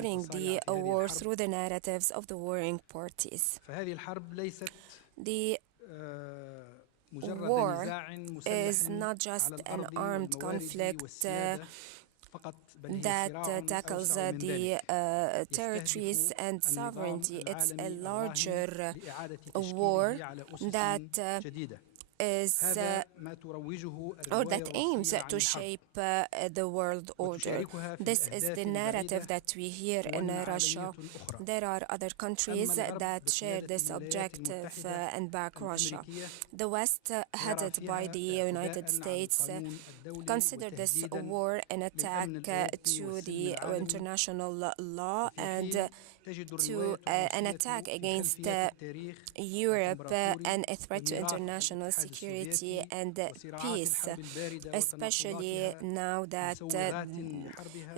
exploring the war through the narratives of the warring parties. The war is not just an armed conflict that tackles the territories and sovereignty. It's a larger war that is or that aims to shape the world order. This is the narrative that we hear in Russia. There are other countries that share this objective and back Russia. The West, headed by the United States, consider this war an attack to the international law and to an attack against Europe and a threat to international security and peace, especially now that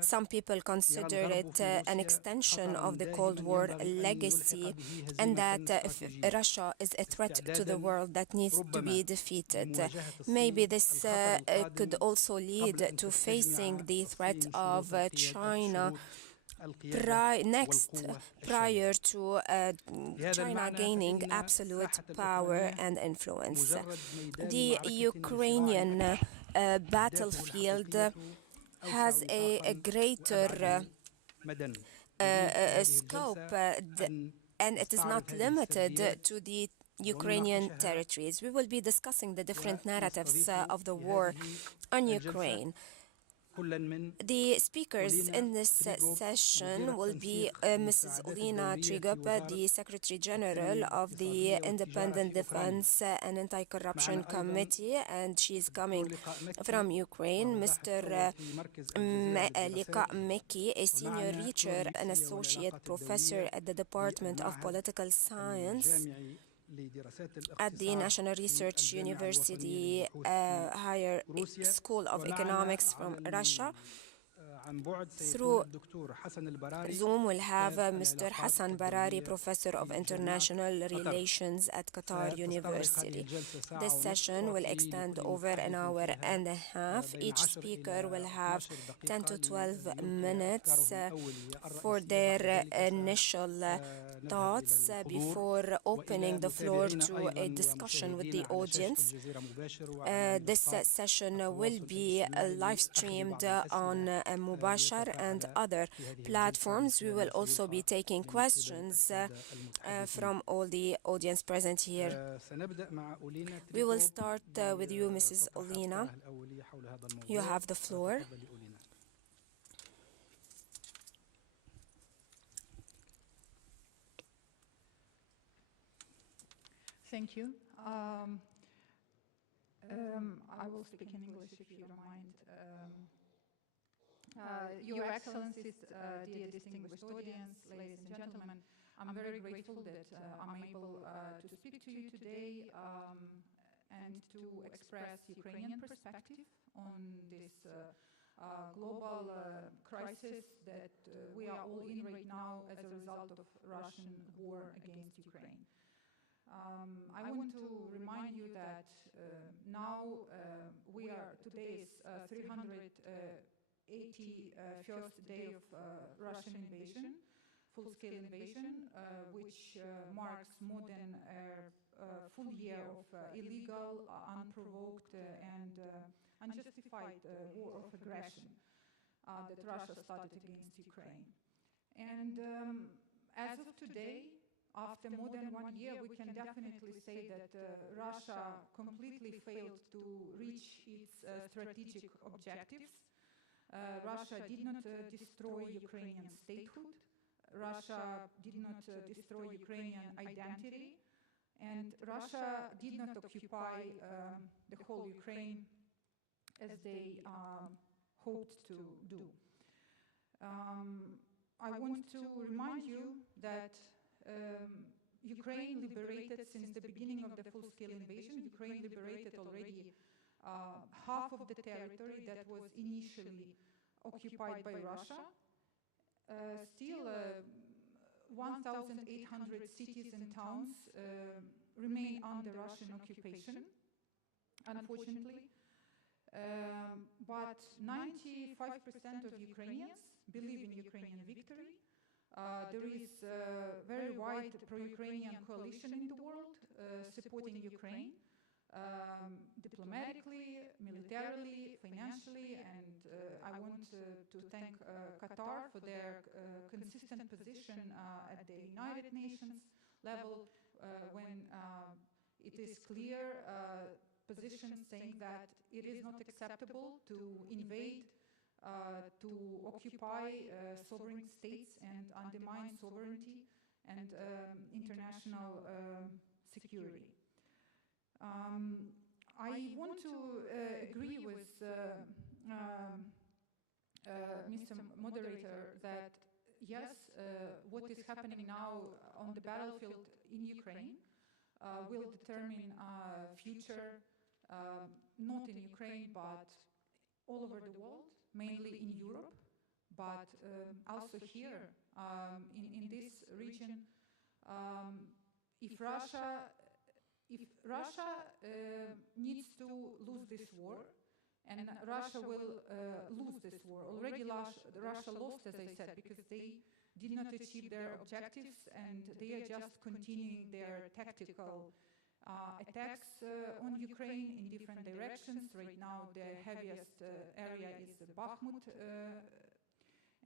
some people consider it an extension of the Cold War legacy, and that Russia is a threat to the world that needs to be defeated. Maybe this could also lead to facing the threat of China prior to China gaining absolute power and influence. The Ukrainian battlefield has a greater scope and it is not limited to the Ukrainian territories. We will be discussing the different narratives of the war on Ukraine. The speakers in this session will be Mrs. Olena Trigup, the Secretary General of the Independent Defense and Anti-Corruption Committee, and she is coming from Ukraine. Mr. Liqa Mekki, a senior researcher and associate professor at the Department of Political Science at the National Research University Higher School of Economics from Russia. Through Zoom, we'll have Mr. Hassan Barari, Professor of International Relations at Qatar University. This session will extend over an hour and a half. Each speaker will have 10 to 12 minutes for their initial thoughts before opening the floor to a discussion with the audience. This session will be live streamed on Mubashar and other platforms. We will also be taking questions from all the audience present here. We will start with you, Mrs. Olena. You have the floor. Thank you. I will speak in English if you don't mind. Your Excellencies, dear distinguished audience, ladies and gentlemen, I'm very grateful that I'm able to speak to you today and to express Ukrainian perspective on this global crisis that we are all in right now as a result of Russian war against Ukraine. I want to remind you that now today is 381st day of Russian invasion, full-scale invasion, which marks more than a full year of illegal, unprovoked and unjustified war of aggression that Russia started against Ukraine. And as of today, after more than 1 year, we can definitely say that Russia completely failed to reach its strategic objectives. Russia did not destroy Ukrainian statehood. Russia did not destroy Ukrainian identity. And Russia did not occupy the whole Ukraine as they hoped to do. I want to remind you that Ukraine liberated, since the beginning of the full-scale invasion, Ukraine liberated already half of the territory that was initially occupied by Russia. Still, 1,800 cities and towns remain under Russian occupation, unfortunately. But 95% of Ukrainians believe in Ukrainian victory. There is a very wide pro-Ukrainian coalition in the world supporting Ukraine diplomatically, militarily, financially, and I want to thank Qatar for their consistent position at the United Nations level when it is clear position saying that it is not acceptable to invade, to occupy sovereign states and undermine sovereignty and international security. I want to agree with Mr. Moderator that yes, what is happening now on the battlefield in Ukraine will determine future, not in Ukraine, but all over the world, mainly in Europe, but also here in this region. If Russia needs to lose this war, and Russia will lose this war. Already Russia lost, as I said, because they did not achieve their objectives and they are just continuing their tactical attacks on Ukraine in different directions. Right now the heaviest area is Bakhmut,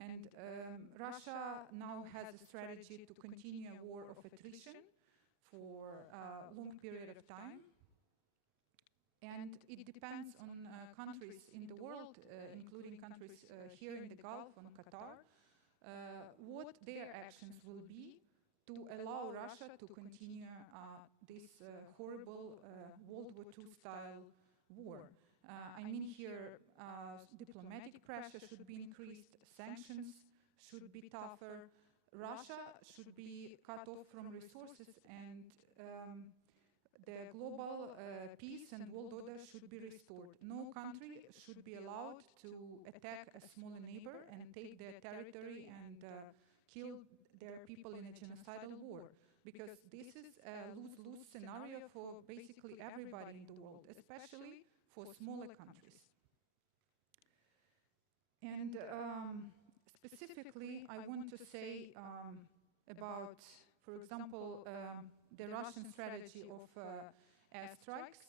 and Russia now has a strategy to continue a war of attrition for a long period of time. And it depends on countries in the world, including countries here in the Gulf, on Qatar, what their actions will be to allow Russia to continue this horrible World War II style war. I mean here diplomatic pressure should be increased, sanctions should be tougher, Russia should be cut off from resources, and the global peace and world order should be restored. No country should be allowed to attack a smaller neighbor and take their territory and kill their people in a genocidal war, because this is a lose-lose scenario for basically everybody in the world, especially for smaller countries. And specifically, I want to say about, for example, the Russian strategy of airstrikes.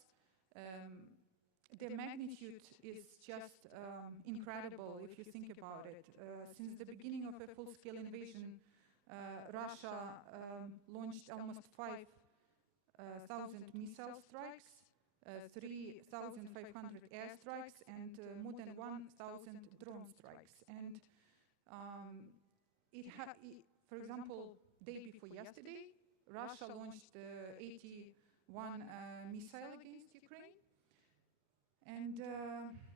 The magnitude is just incredible if you think about it. Since the beginning of a full-scale invasion, Russia launched almost 5,000 missile strikes, 3,500 airstrikes, and more than 1,000 drone strikes. And for example, day before yesterday, Russia launched 81 missile against Ukraine. And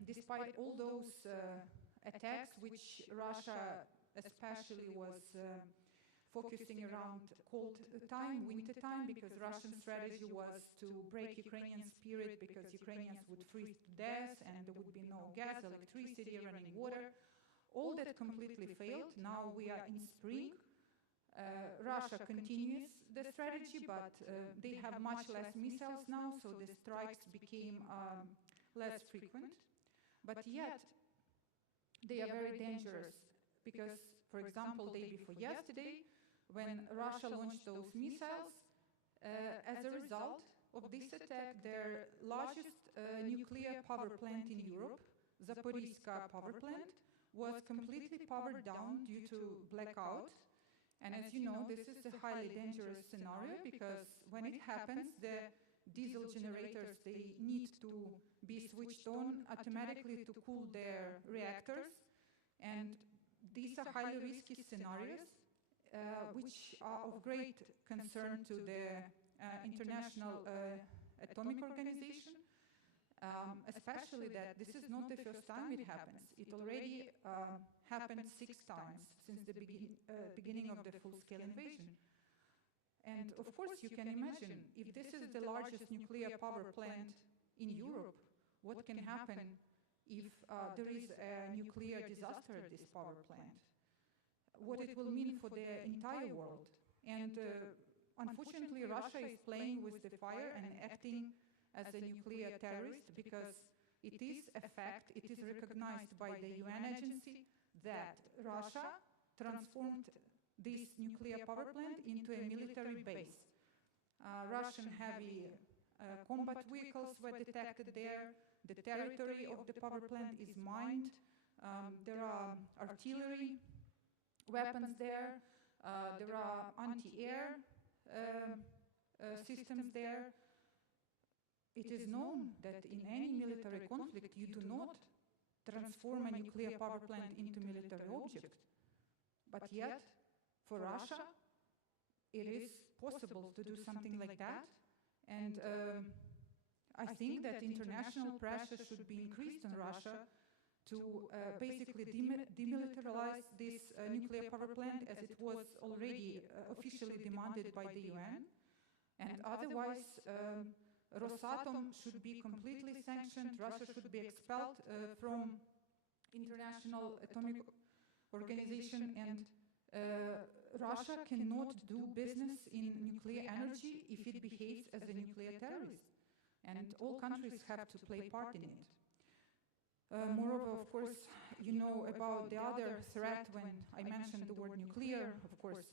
despite all those attacks, which Russia especially was focusing around cold time, winter time, because Russian strategy was to break Ukrainian spirit, because Ukrainians would freeze to death and there would be no gas, electricity, running water. All that completely failed. Now we are in spring. Russia continues the strategy, but they have much less missiles now, so the strikes became less frequent. But yet, they are very dangerous because, for example, day before yesterday, when Russia launched those missiles, as a result of this attack, their largest nuclear power plant in Europe, Zaporizhzhia power plant, was completely powered down due to blackout. And as you know, this is a highly dangerous scenario because when it happens, the diesel generators, they need to be switched on automatically to cool their reactors. And these are highly risky scenarios, which are of great concern to the International Atomic Organization, especially that this is not the first time it happens. It already happened 6 times since the beginning of the full-scale invasion. And of course, you can imagine, if this is the largest nuclear power plant in Europe, what can happen if there is a nuclear disaster at this power plant? What it will mean for the entire world. And unfortunately, Russia is playing with the fire and acting as a nuclear terrorist because it is a fact, it is recognized by the UN agency that Russia transformed this nuclear power plant into a military base. Russian heavy combat vehicles were detected there. The territory of the power plant is mined. There are artillery weapons there. There are anti-air systems there. It is known that in any military conflict you do not transform a nuclear power plant into military object. But yet, for Russia, it is possible to do something like that. And I think that international pressure should be increased on Russia to basically demilitarize this nuclear power plant, as it was already officially demanded by the UN. And otherwise, Rosatom should be completely sanctioned. Russia should be expelled from International Atomic Organization, and Russia cannot do business in nuclear energy if it behaves as a nuclear terrorist. And all countries have to play part in it. Moreover, of course, you know about the other threat when I mentioned the word nuclear. Of course,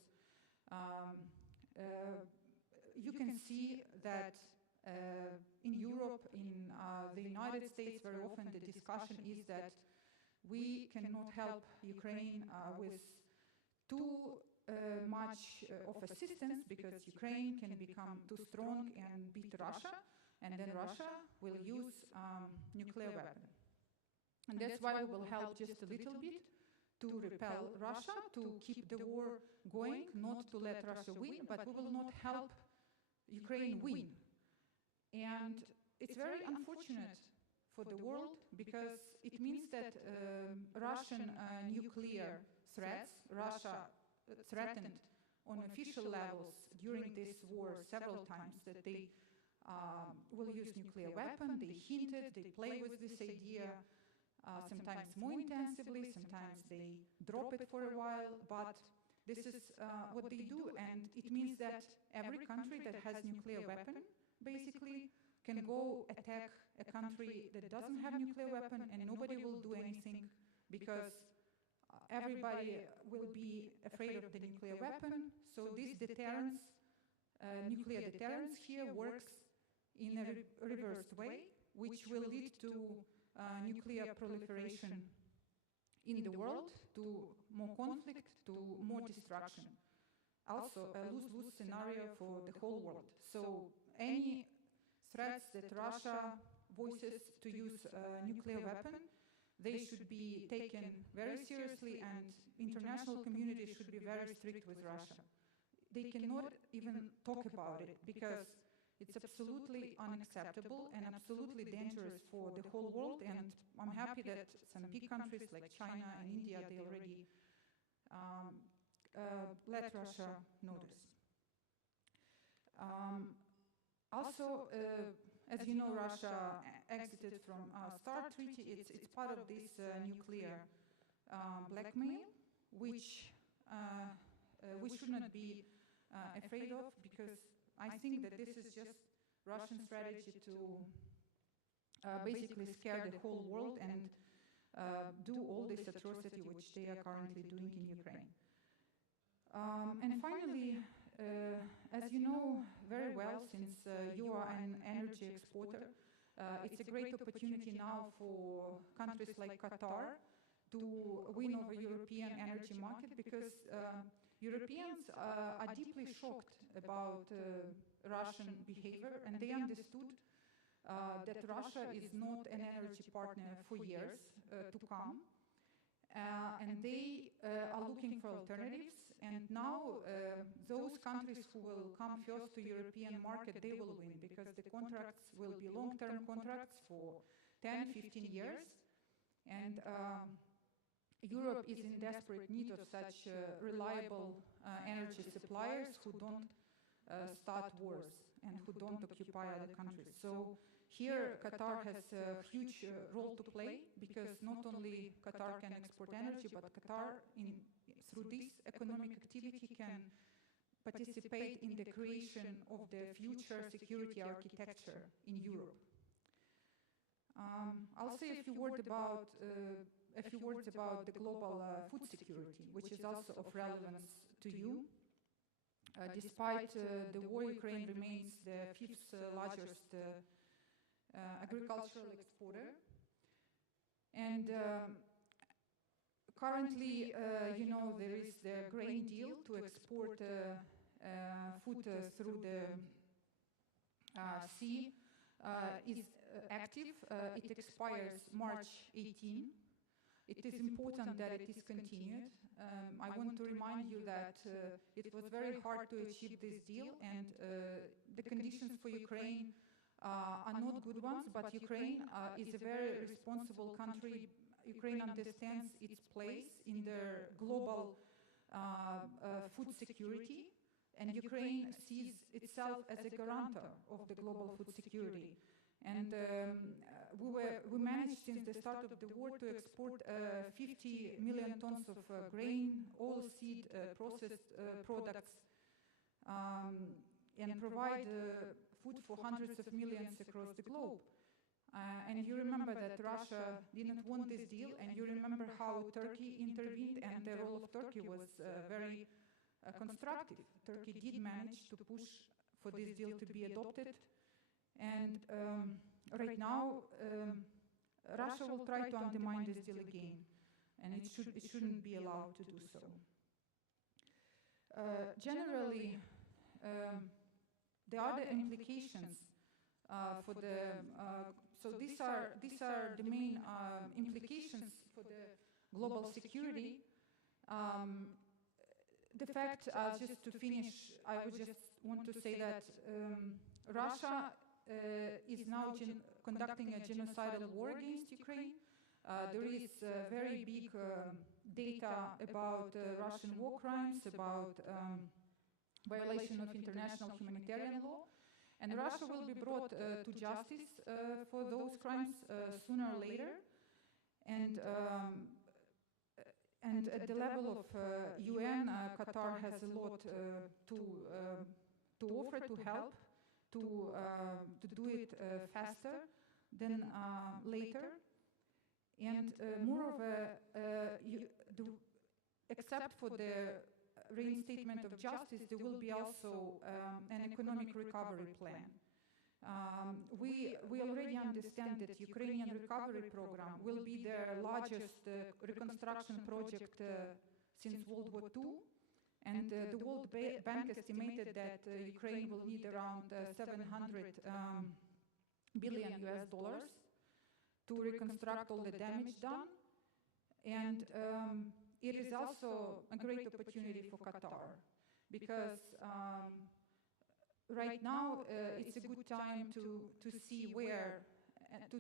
you can see that in Europe, in the United States, very often the discussion is that we cannot help Ukraine with too much of assistance, because Ukraine can become too strong and beat Russia, and then Russia will use nuclear weapon. And that's why we will help just a little bit to repel Russia, to keep the war going, not to let Russia win, but we will not help Ukraine win. And it's very unfortunate for the world, because it means that Russian nuclear threats, Russia threatened on official levels during this war several times that they will use nuclear weapon. They hinted, they play with this idea, sometimes more intensively, sometimes they drop it for a while, but this is what they do, and it means that every country that has nuclear weapon basically can go attack a country that doesn't have nuclear weapon, and nobody will do anything, because everybody will be afraid of the nuclear weapon. So this deterrence, nuclear deterrence here works in a reversed way, which will lead to nuclear proliferation in the world, to more conflict, to more destruction. Also a lose-lose scenario for the whole world. So any threats that Russia voices to use a nuclear weapon, they should be taken very seriously, and international community should be very strict with Russia. They cannot even talk about it, because it's absolutely unacceptable and absolutely dangerous for the whole world. And I'm happy that some big countries like China and India, they already let Russia know this. Also, as you know, Russia exited from START treaty. It's part of this nuclear blackmail, which we should not be afraid of, because I think that this is just Russian strategy to basically scare the whole world and do all this atrocity which they are currently doing in Ukraine. And finally, as you know very well, since you are an energy exporter, it's a great opportunity now for countries like Qatar to win over European energy market, because Europeans are deeply shocked about Russian behavior, and they understood that Russia is not an energy partner for years to come, and they are looking for alternatives. And now those countries who will come first to European market, they will win, because the contracts will be long-term contracts for 10, 15 years. And Europe is in desperate need of such reliable energy suppliers who don't start wars and who don't occupy other countries. So here Qatar has a huge role to play, because not only Qatar can export energy, but Qatar, through this economic activity, can participate in the creation of the future security architecture in Europe. I'll say a few words about the global food security, which is also of relevance to you. Despite the war, Ukraine remains the fifth largest agricultural exporter. And currently, there is the grain deal to export food through the sea is active. It expires March 18. It is important that it is continued. I want to remind you that it was very hard to achieve this deal, and the conditions for Ukraine are not good ones, but Ukraine is a very responsible country. Ukraine understands its place in the global food security, and Ukraine sees itself as a guarantor of the global food security. And we managed since the start of the war to export 50 million tons of grain, oilseed, processed products, and provide food for hundreds of millions across the globe. And you remember that Russia didn't want this deal, and you remember how Turkey intervened, and the role of Turkey was very constructive. Turkey did manage to push for this deal to be adopted. And right now, Russia will try to undermine this deal again, and it shouldn't be allowed to do so. Generally, there are the implications for the. So these are the main implications for the global security. The fact, just to finish, I would just want to say that Russia is now conducting a genocidal war against Ukraine. There is very big data about Russian war crimes, about violation of international humanitarian law. And Russia will be brought to justice for those crimes sooner or later. And at the level of UN, Qatar has a lot to offer, to help, to do it faster than later. And moreover, except for the reinstatement of justice, there will be also an economic recovery plan. We already understand that Ukrainian recovery program will be the largest reconstruction project since World War II. And the World Bank estimated that Ukraine will need around 700 billion US dollars to reconstruct all the damage done. And it is also a great opportunity for Qatar, because right now it's a good time to see where,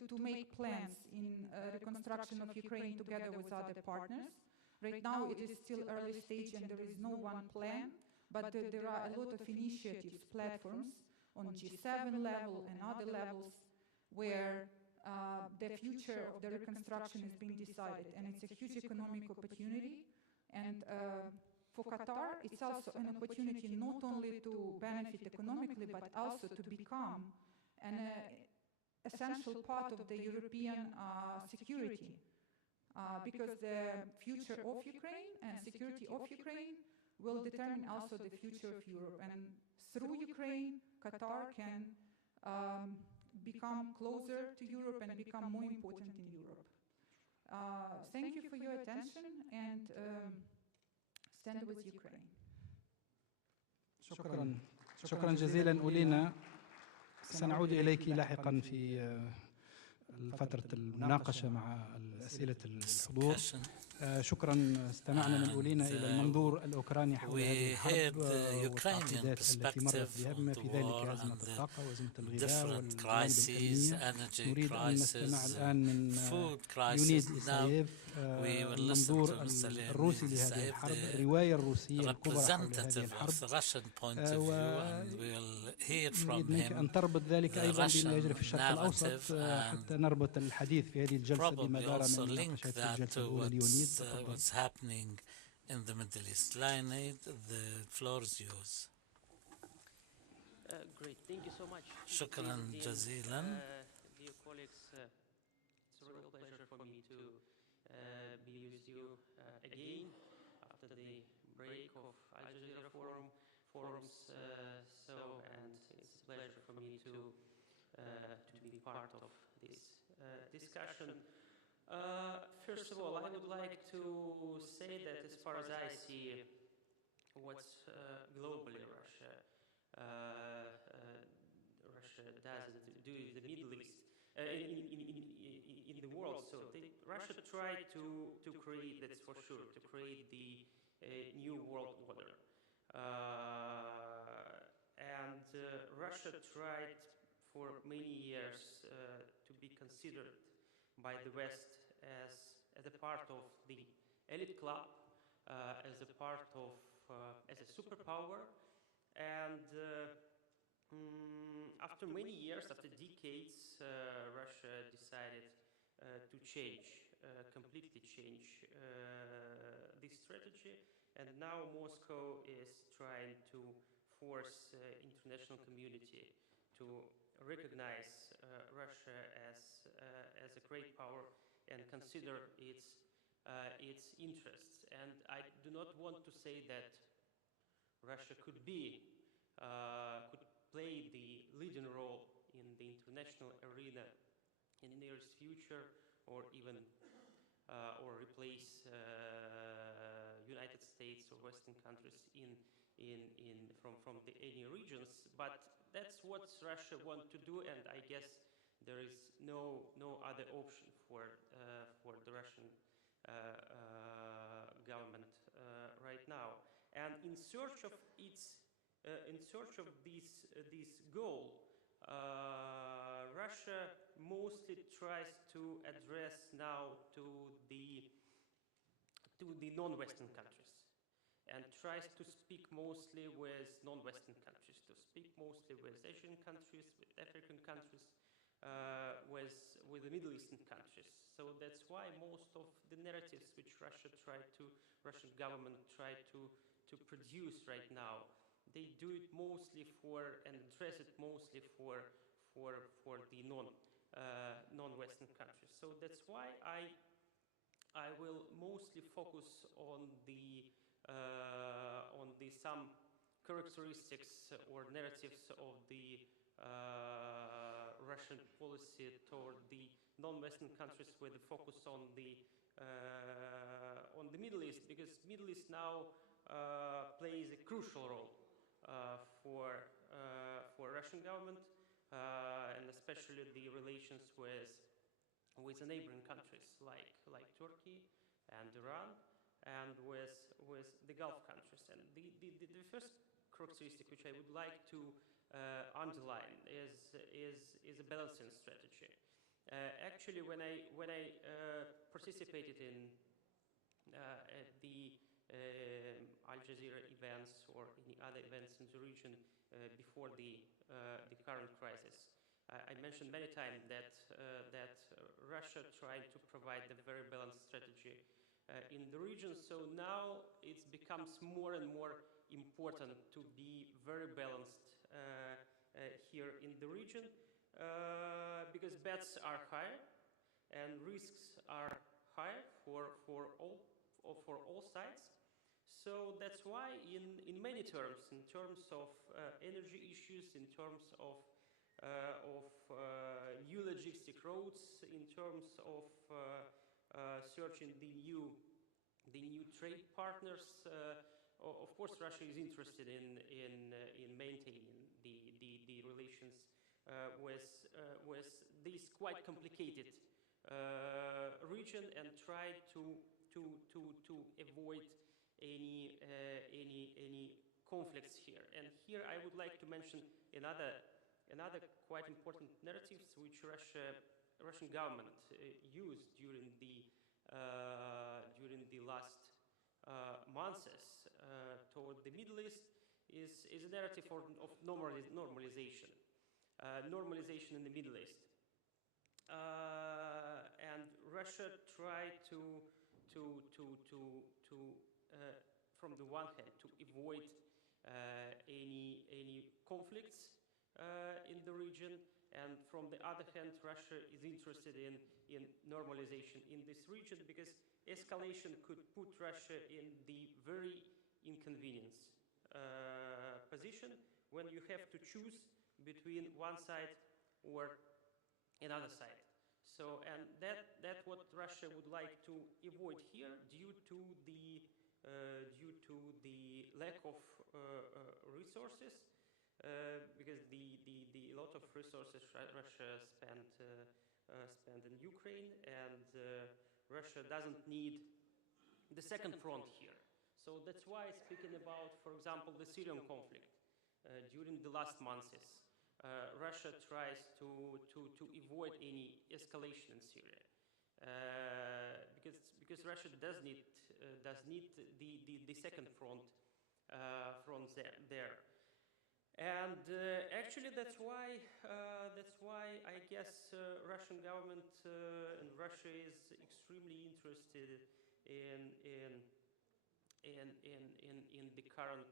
to make plans in reconstruction of Ukraine together with other partners. Right now it is still early stage and there is no one plan, but there are a lot of initiatives, platforms on G7 level and other levels where the future of the reconstruction is being decided, and it's a huge economic opportunity. And for Qatar, it's also an opportunity not only to benefit economically, but also to become an essential part of the European security. Because the future of Ukraine and security of Ukraine will determine also the future of Europe. And through Ukraine, Qatar can become closer to Europe and become more important in Europe. Thank you for your attention, and stand with Ukraine. شكرا جزيلا أولينا. سنعود إليك لاحقا في فترة المناقشة مع أسئلة الحضور. شكرا. استمعنا من أولينا إلى المنظور الأوكراني حول هذه الحرب والتعقيدات التي مرت بها، بما في ذلك أزمة الطاقة وأزمة الغذاء والجوانب الأمنية. نريد أن نستمع الآن من يونيد إسايف، المنظور الروسي لهذه الحرب، الرواية الروسية الكبرى حول هذه الحرب، ونريد منك أن تربط ذلك أيضا بما يجري في الشرق الأوسط، حتى نربط الحديث في هذه الجلسة بما دار من مناقشات الجلسة الأولى ليونيد. What's happening in the Middle East. Leonid, the floor is yours. Great, thank you so much. شكرا جزيلا. Dear colleagues, it's a real pleasure for me to be with you again after the break of Al Jazeera forums. And it's a pleasure for me to be part of this discussion. First of all, I would like to say that as far as I see what's globally Russia does do in the Middle East, in the world. So Russia tried to create, that's for sure, to create the new world order. And Russia tried for many years to be considered by the West as a part of the elite club, as a part of, as a superpower. And after many years, after decades, Russia decided to change, completely change this strategy. And now Moscow is trying to force international community to recognize Russia as a great power and consider its interests. And I do not want to say that Russia could play the leading role in the international arena in the nearest future, or even or replace United States or Western countries from the any regions. But that's what Russia wants to do, and I guess there is no other option for the Russian government right now. And in search of this goal, Russia mostly tries to address now to the non-Western countries, and tries to speak mostly with non-Western countries, to speak mostly with Asian countries, with African countries, with the Middle Eastern countries. So that's why most of the narratives which Russian government tried to produce right now, they do it mostly for and address it mostly for the non-Western countries. So that's why I will mostly focus on the some characteristics or narratives of the Russian policy toward the non-Western countries, with a focus on the Middle East, because Middle East now plays a crucial role for Russian government, and especially the relations with the neighboring countries like Turkey and Iran, and with the Gulf countries. And the first characteristic which I would like to underline is a balancing strategy. Actually, when I participated in at the Al Jazeera events or any other events in the region before the current crisis, I mentioned many times that Russia tried to provide a very balanced strategy in the region. So now it becomes more and more important to be very balanced here in the region, because bets are higher and risks are higher for all sides. So that's why in many terms, in terms of energy issues, in terms of new logistic roads, in terms of searching the new trade partners, of course Russia is interested in maintaining the relations with this quite complicated region, and try to avoid any conflicts here. And here I would like to mention another quite important narratives which Russian government used during the last months toward the Middle East is a narrative of normalization in the Middle East. And Russia tried to from the one hand to avoid any conflicts in the region, and from the other hand Russia is interested in normalization in this region, because escalation could put Russia in the very inconvenience position when you have to choose between one side or another side. So, and that's what Russia would like to avoid here due to the lack of resources, because the lot of resources Russia spent in Ukraine, and Russia doesn't need the second front here. So that's why, speaking about, for example, the Syrian conflict, during the last months, Russia tries to avoid any escalation in Syria, because Russia does need the second front there. And actually, that's why I guess Russian government and Russia is extremely interested in the current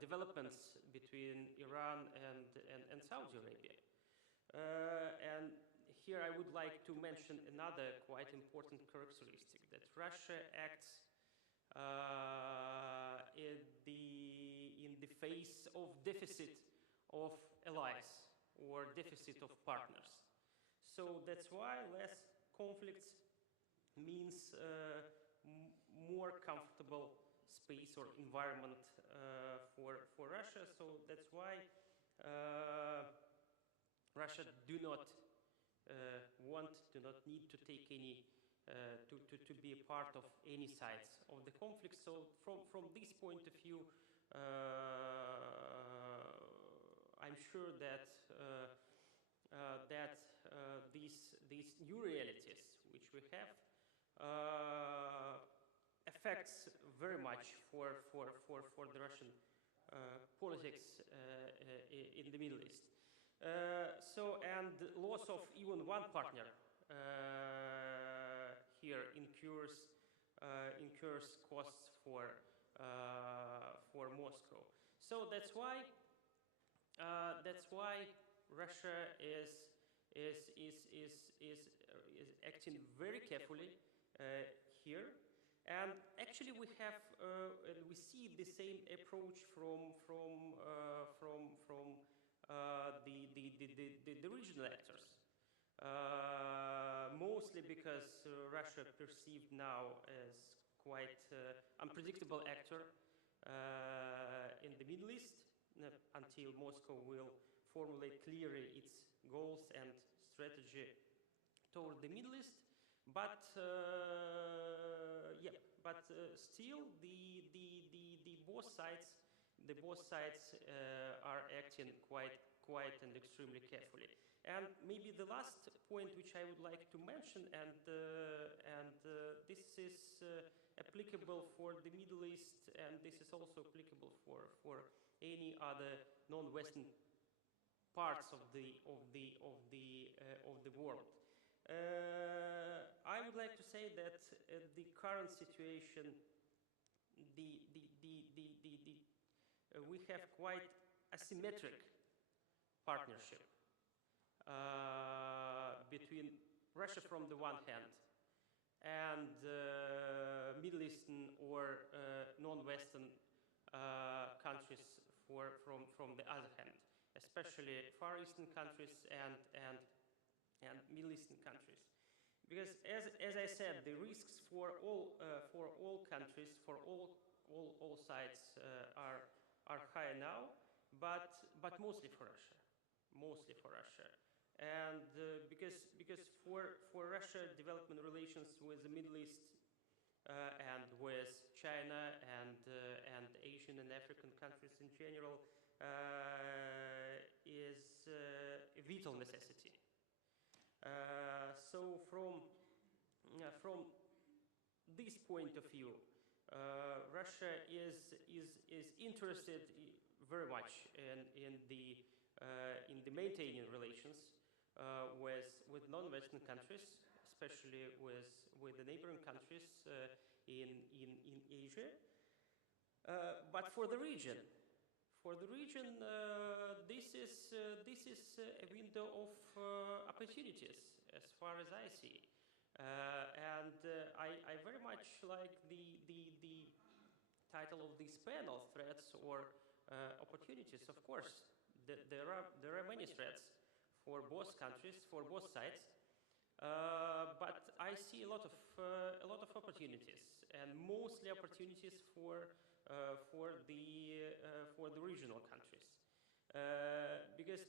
developments between Iran and Saudi Arabia. And here I would like to mention another quite important characteristic, that Russia acts in the face of deficit of allies or deficit of partners. So that's why less conflicts means more comfortable space or environment for Russia. So that's why Russia do not need to take any to be a part of any sides of the conflict. So from this point of view, I'm sure that these new realities which we have affects very much for the Russian politics in the Middle East. So, and loss of even one partner here incurs costs for Moscow. So that's why Russia is acting very carefully here. And actually, we have we see the same approach from the regional actors, mostly because Russia perceived now as quite unpredictable actor in the Middle East, until Moscow will formulate clearly its goals and strategy toward the Middle East. But still, the both sides are acting quite and extremely carefully. And maybe the last point which I would like to mention, and this is applicable for the Middle East, and this is also applicable for any other non-Western parts of the world. I would like to say that the current situation, we have quite asymmetric partnership between Russia from the one hand and Middle Eastern or non-Western countries from the other hand, especially Far Eastern countries and Middle Eastern countries, because as I said, the risks for all countries, for all sides are high now, but mostly for Russia, and because for Russia, development relations with the Middle East and with China and Asian and African countries in general is a vital necessity. So from this point of view, Russia is interested very much in the maintaining relations with non-Western countries, especially with the neighboring countries in Asia. But for the region, this is a window of opportunities, as far as I see, I very much like the title of this panel, threats or opportunities. Of course, there are many threats for both countries, for both sides. But I see a lot of opportunities, and mostly opportunities for the regional countries, because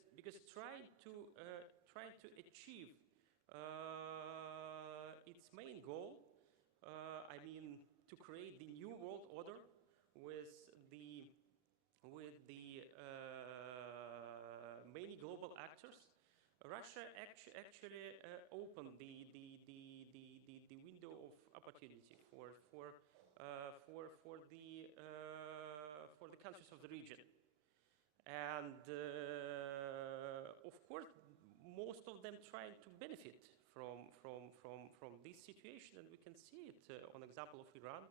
trying to achieve its main goal, I mean, to create the new world order with the many global actors. Russia actually opened the window of opportunity for the countries of the region, and of course most of them trying to benefit from this situation, and we can see it on example of Iran,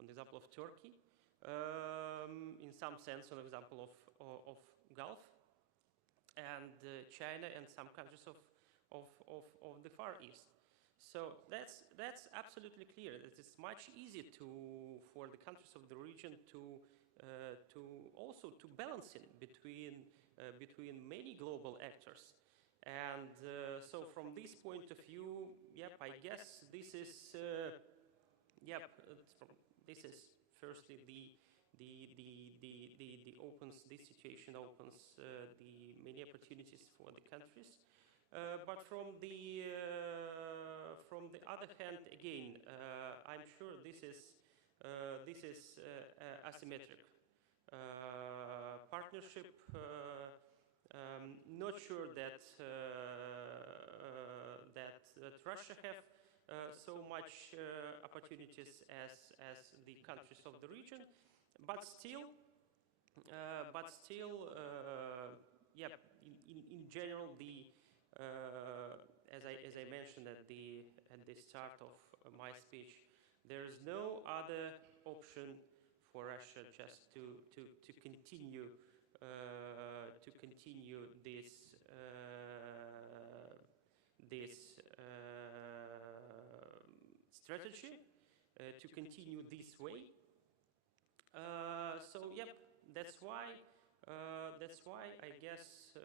on the example of Turkey, in some sense on example of Gulf, and China and some countries of the Far East. So that's absolutely clear. That it's much easier for the countries of the region to also to balancing between many global actors. And so from this point of view, yep, I guess this is this is firstly this situation opens the many opportunities for the countries, but from the other hand, again, I'm sure this is asymmetric partnership. Not sure that that Russia have so much opportunities as the countries of the region, but still, yeah. In general, as I mentioned at the start of my speech, there is no other option for Russia just to continue this strategy, to continue this way. So yep, that's why I guess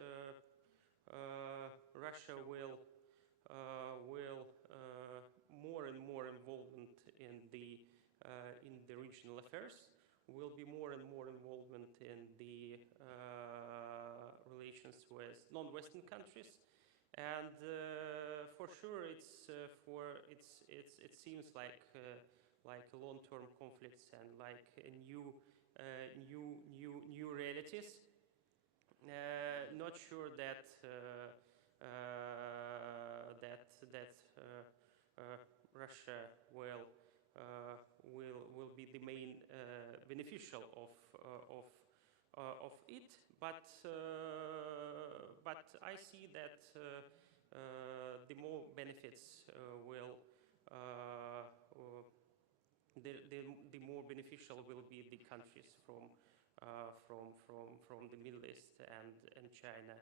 Russia will more and more involvement in the regional affairs, will be more and more involvement in the relations with non-Western countries, and for sure it seems like long-term conflicts and like new realities. Not sure that Russia will be the main beneficial of it, but I see that the more benefits the more beneficial will be the countries from the Middle East and China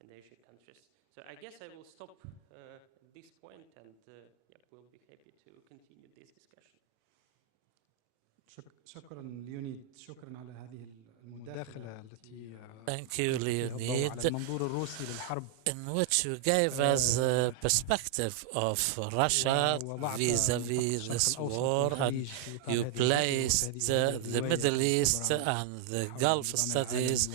and Asian countries. So I guess I will stop at this point, and yeah, we'll be happy to continue this discussion. شكرا ليونيد، شكرا على هذه المداخلة التي Thank you, Leonid, على المنظور الروسي للحرب in which you gave us a perspective of Russia vis-à-vis this war, and you placed the Middle East and the Gulf studies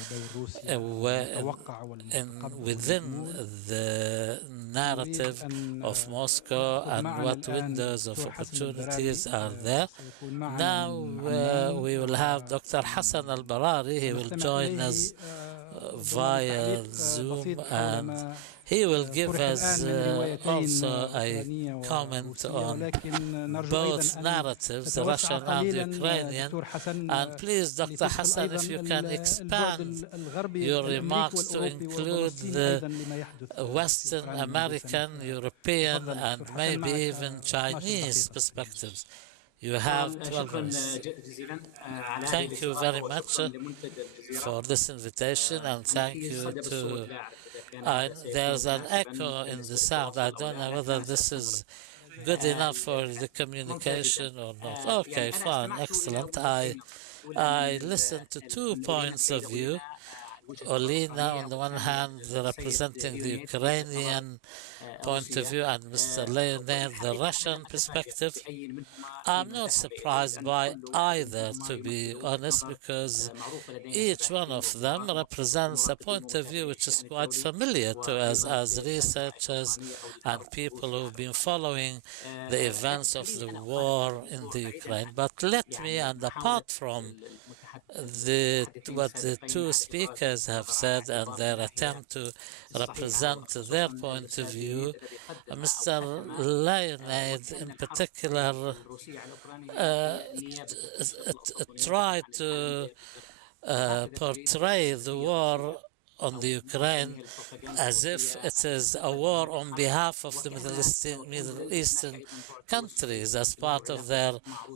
within the narrative of Moscow and what windows of opportunities are there. Now we will have Dr. Hassan Al-Barari. He will join us via Zoom, and he will give us also a comment on both narratives, Russian and Ukrainian. And please, Dr. Hassan, if you can expand your remarks to include the Western American, European, and maybe even Chinese perspectives. You have 12 minutes. Thank you very much for this invitation, and thank you to... there's an echo in the sound. I don't know whether this is good enough for the communication or not? Okay, fine, excellent. I listened to 2 points of view. Olina, on the one hand, representing the Ukrainian point of view, and Mr. Leonid, the Russian perspective. I'm not surprised by either, to be honest, because each one of them represents a point of view which is quite familiar to us as researchers and people who've been following the events of the war in the Ukraine. But let me, and apart from what the two speakers have said and their attempt to represent their point of view, Mr. Leonid in particular tried to portray the war on the Ukraine as if it is a war on behalf of the Middle Eastern countries as part of their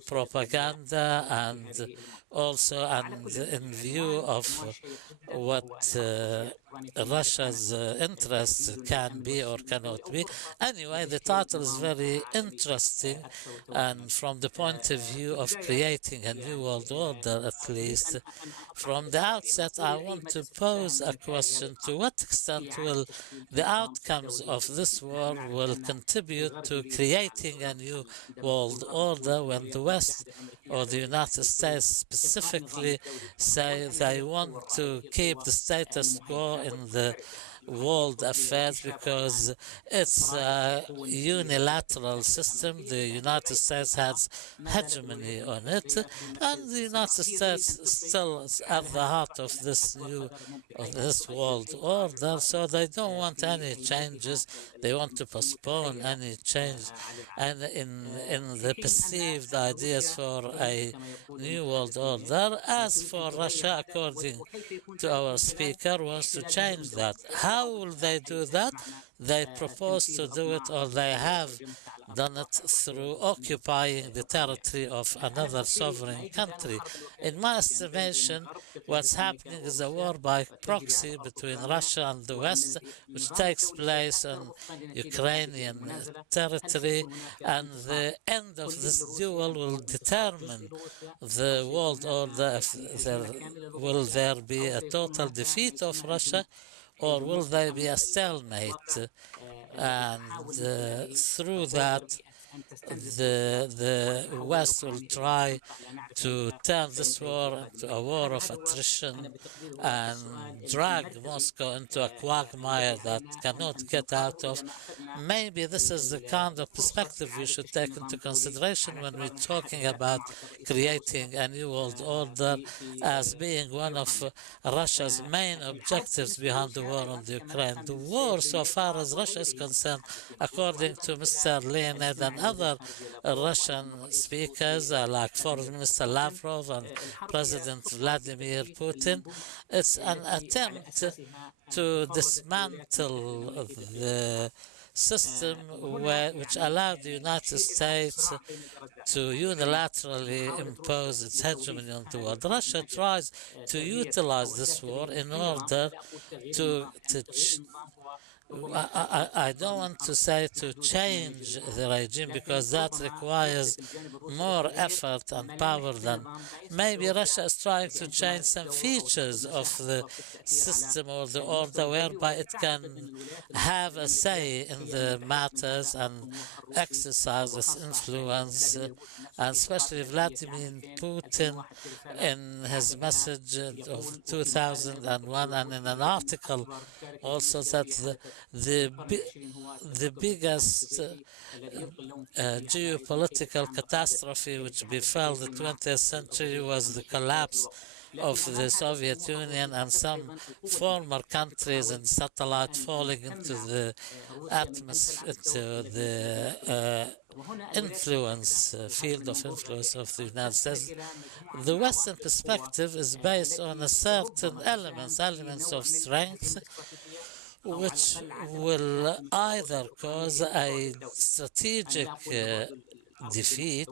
propaganda, and also and in view of what Russia's interests can be or cannot be. Anyway, the title is very interesting, and from the point of view of creating a new world order, at least, from the outset, I want to pose a question: to what extent will the outcomes of this war will contribute to creating a new world order when the West or the United States specifically say they want to keep the status quo in the world affairs because it's a unilateral system. The United States has hegemony on it, and the United States still is at the heart of this world order, so they don't want any changes. They want to postpone any change, and in the perceived ideas for a new world order. As for Russia, according to our speaker, wants to change that. How will they do that? They propose to do it, or they have done it, through occupying the territory of another sovereign country. In my estimation, what's happening is a war by proxy between Russia and the West, which takes place on Ukrainian territory, and the end of this duel will determine the world order. Will there be a total defeat of Russia, or will there be a stalemate? And through that, the West will try to turn this war into a war of attrition and drag Moscow into a quagmire that cannot get out of. Maybe this is the kind of perspective we should take into consideration when we're talking about creating a new world order as being one of Russia's main objectives behind the war on the Ukraine. The war, so far as Russia is concerned, according to Mr. Leonid and other Russian speakers like Foreign Minister Lavrov and President Vladimir Putin, it's an attempt to dismantle the system which allowed the United States to unilaterally impose its hegemony on the world. Russia tries to utilize this war in order to I don't want to say to change the regime, because that requires more effort and power than maybe Russia is trying to change some features of the system or the order whereby it can have a say in the matters and exercise its influence. And especially Vladimir Putin, in his message of 2001 and in an article also, that the biggest geopolitical catastrophe which befell the 20th century was the collapse of the Soviet Union and some former countries and satellites falling into the atmosphere, into the field of influence of the United States. The Western perspective is based on a certain elements of strength, which will either cause a strategic defeat.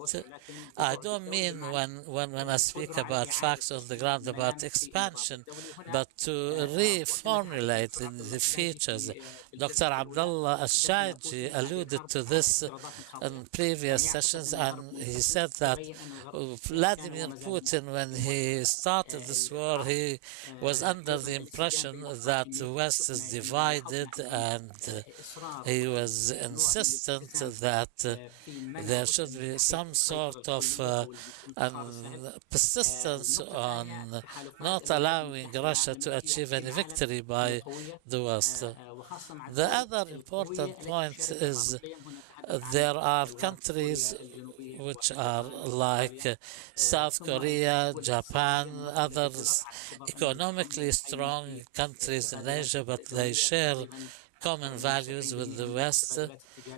I don't mean when I speak about facts on the ground about expansion, but to reformulate the features. Dr. Abdullah Al-Shaji alluded to this in previous sessions, and he said that Vladimir Putin, when he started this war, he was under the impression that the West is divided, and he was insistent that there should be some sort of persistence on not allowing Russia to achieve any victory by the West. The other important point is there are countries which are like South Korea, Japan, others economically strong countries in Asia, but they share common values with the West,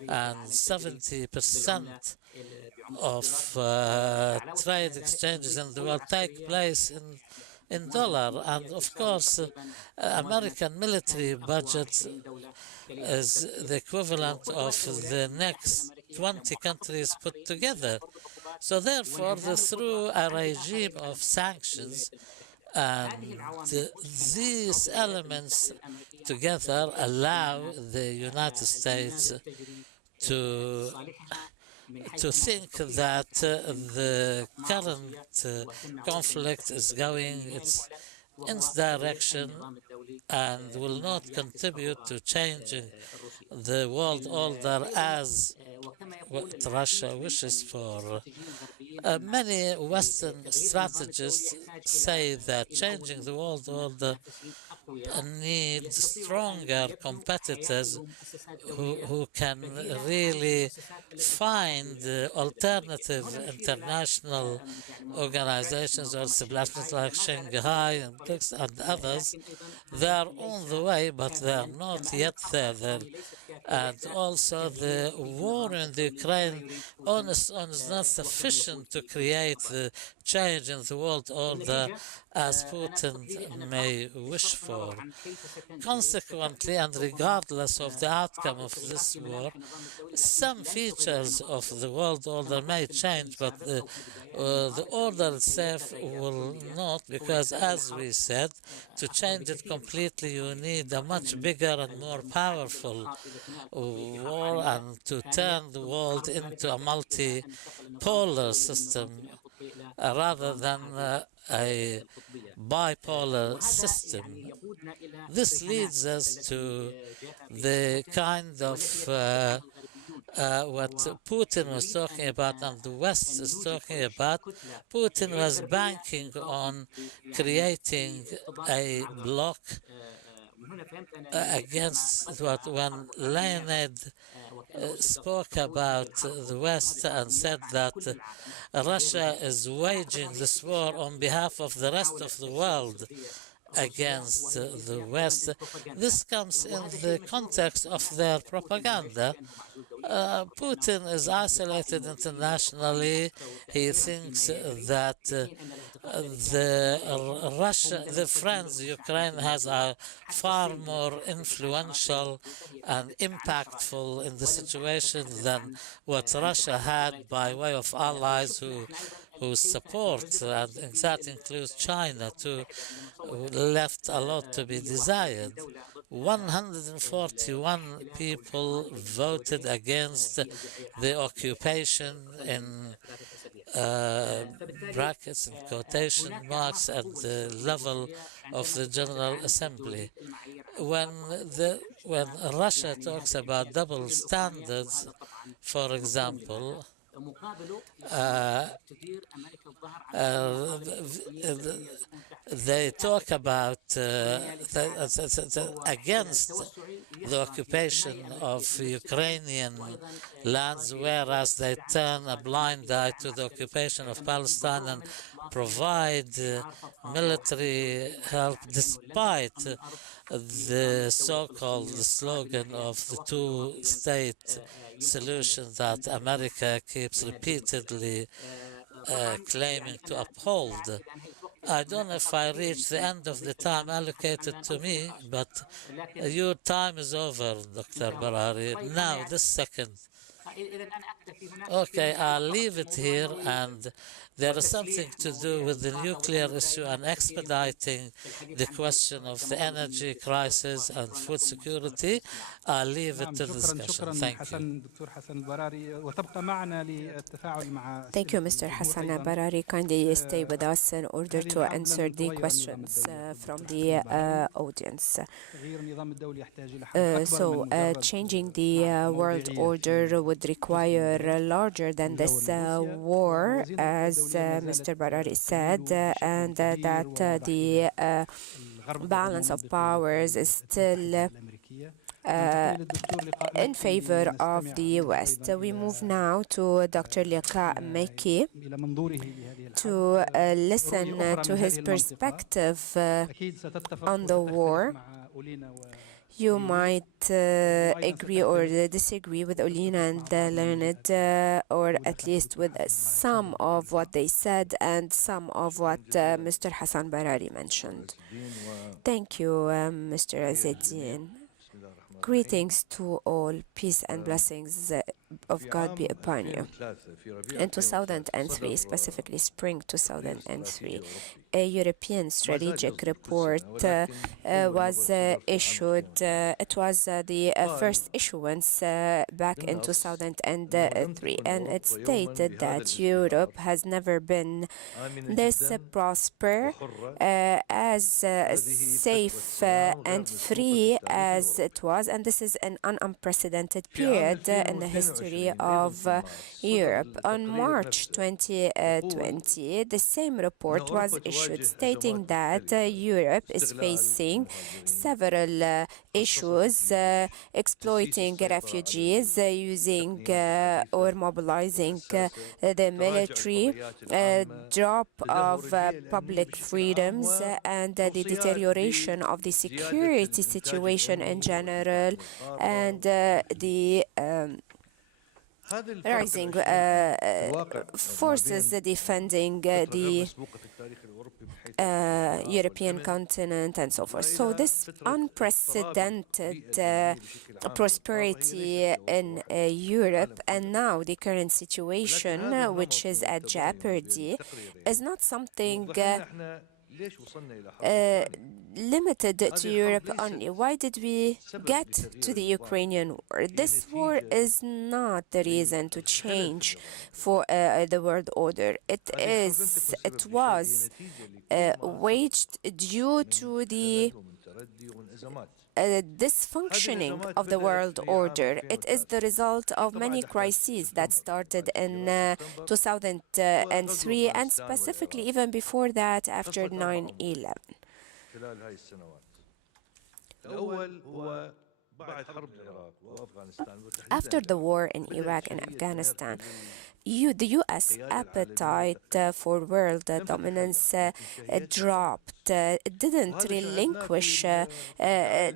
and 70% of trade exchanges in the world take place in dollar. And of course, American military budget is the equivalent of the next 20 countries put together. So therefore, through a regime of sanctions, and these elements together allow the United States to think that the current conflict is going in its direction and will not contribute to changing the world order as what Russia wishes for. Many Western strategists say that changing the world order needs stronger competitors who can really find alternative international organizations or establishments like Shanghai and BRICS and others. They are on the way, but they are not yet there. And also the war in the Ukraine on its own is not sufficient to create the change in the world order as Putin may wish for. Consequently, and regardless of the outcome of this war, some features of the world order may change, but the order itself will not, because as we said, to change it completely you need a much bigger and more powerful war, and to turn the world into a multipolar system rather than a bipolar system. This leads us to the kind of what Putin was talking about and the West is talking about. Putin was banking on creating a bloc against what when Leonid spoke about the West and said that Russia is waging this war on behalf of the rest of the world against the West. This comes in the context of their propaganda. Putin is isolated internationally. He thinks that the friends Ukraine has are far more influential and impactful in the situation than what Russia had by way of allies who support, and that includes China too, left a lot to be desired. 141 people voted against the occupation in brackets and quotation marks at the level of the General Assembly. When Russia talks about double standards, for example, they talk about against the occupation of Ukrainian lands, whereas they turn a blind eye to the occupation of Palestine and provide military help despite the so-called slogan of the two-state solution that America keeps repeatedly claiming to uphold. I don't know if I reached the end of the time allocated to me, but your time is over, Dr. Barari. Now, this second. Okay, I'll leave it here, and there is something to do with the nuclear issue and expediting the question of the energy crisis and food security. I'll leave it نعم، to the شكرا discussion. شكرا Thank you. حسن، دكتور حسن البراري، وتبقى معنا للتفاعل مع Thank you, أسئلة Mr. الجمهور Hassan أيضا. Barari. Kindly stay with us in order هذه to الحرب answer لن the تغير النظام questions الدولي from دكتور the حسن البراري. audience. تغيير النظام الدولي يحتاج إلى حل أكبر من So, مجرد changing the world موضوعية order في would require larger than this war, as Mr. Barari said, and that the balance of powers is still in favor of the West. We move now to Dr. Liqa Meki to listen to his perspective on the war. You might agree or disagree with Olina and Leonid, or at least with some of what they said and some of what Mr. Hassan Barari mentioned. Thank you, Mr. Azedin. Greetings to all, peace and blessings of God be upon you. In 2003, specifically spring 2003, a European strategic report was issued. It was the first issuance back in 2003, and it stated that Europe has never been this prosper, as safe and free as it was, and this is an unprecedented period in the history of Europe. On March 2020, the same report was issued stating that Europe is facing several issues, exploiting refugees, using or mobilizing the military, drop of public freedoms, and the deterioration of the security situation in general, and the rising forces defending the European continent and so forth. So this unprecedented prosperity in Europe, and now the current situation, which is at jeopardy, is not something limited to Europe only. Why did we get to the Ukrainian war? This war is not the reason to change for the world order. It was waged due to the dysfunctioning of the world order. It is the result of many crises that started in 2003, and specifically even before that, after 9/11. After the war in Iraq and Afghanistan, the U.S. appetite for world dominance dropped. It didn't relinquish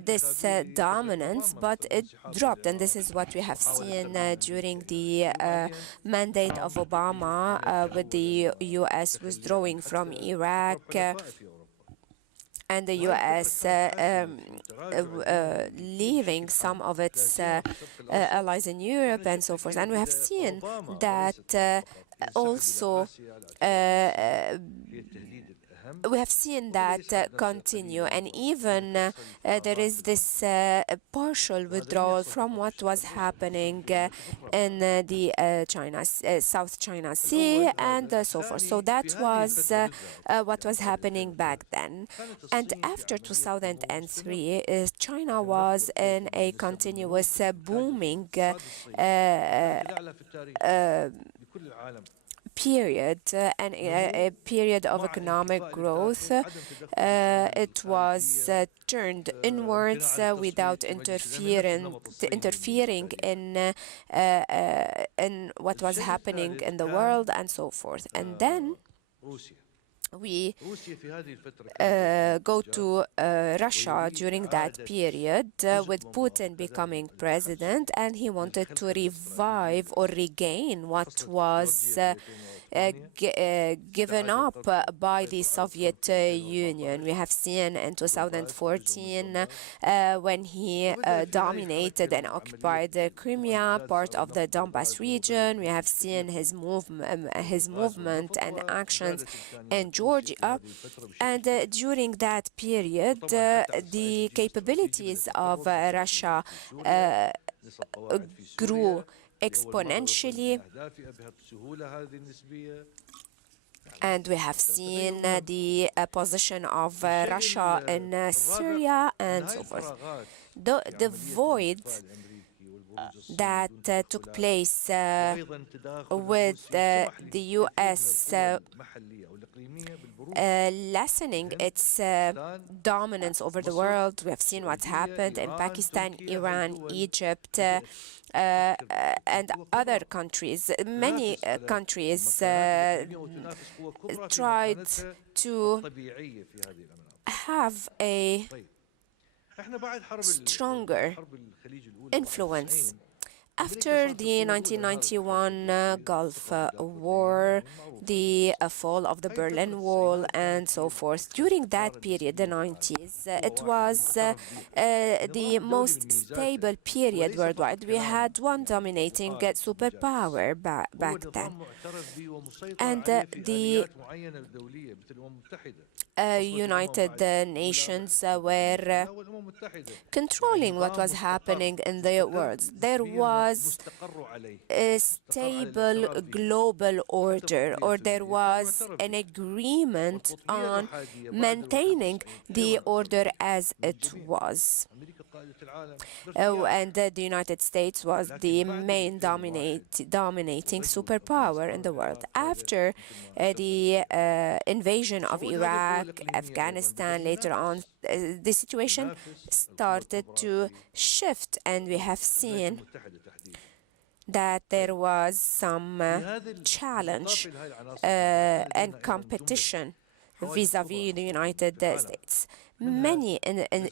this dominance, but it dropped. And this is what we have seen during the mandate of Obama, with the U.S. withdrawing from Iraq. And the U.S. leaving some of its allies in Europe and so forth. And we have seen that also we have seen that continue, and even there is this partial withdrawal from what was happening in the South China Sea and so forth. So that was what was happening back then. And after 2003, China was in a continuous booming period, and a period of economic growth. It was turned inwards without interfering in what was happening in the world and so forth. And then we go to Russia during that period, with Putin becoming president, and he wanted to revive or regain what was given up by the Soviet Union. We have seen in 2014 when he dominated and occupied Crimea, part of the Donbas region. We have seen his movement and actions in Georgia. And during that period, the capabilities of Russia grew exponentially, and we have seen the position of Russia in Syria and so forth. The void that took place with the US lessening its dominance over the world. We have seen what's happened in Pakistan, Iran, Egypt, and other countries. Many countries tried to have a stronger influence. After the 1991 Gulf War, the fall of the Berlin Wall, and so forth, during that period, the 90s, it was the most stable period worldwide. We had one dominating superpower back then. And the United Nations were controlling what was happening in the world. There was a stable global order, or there was an agreement on maintaining the order as it was. And the United States was the main dominating superpower in the world. After the invasion of Iraq, Afghanistan, later on, the situation started to shift, and we have seen that there was some challenge and competition vis-à-vis the United States. Many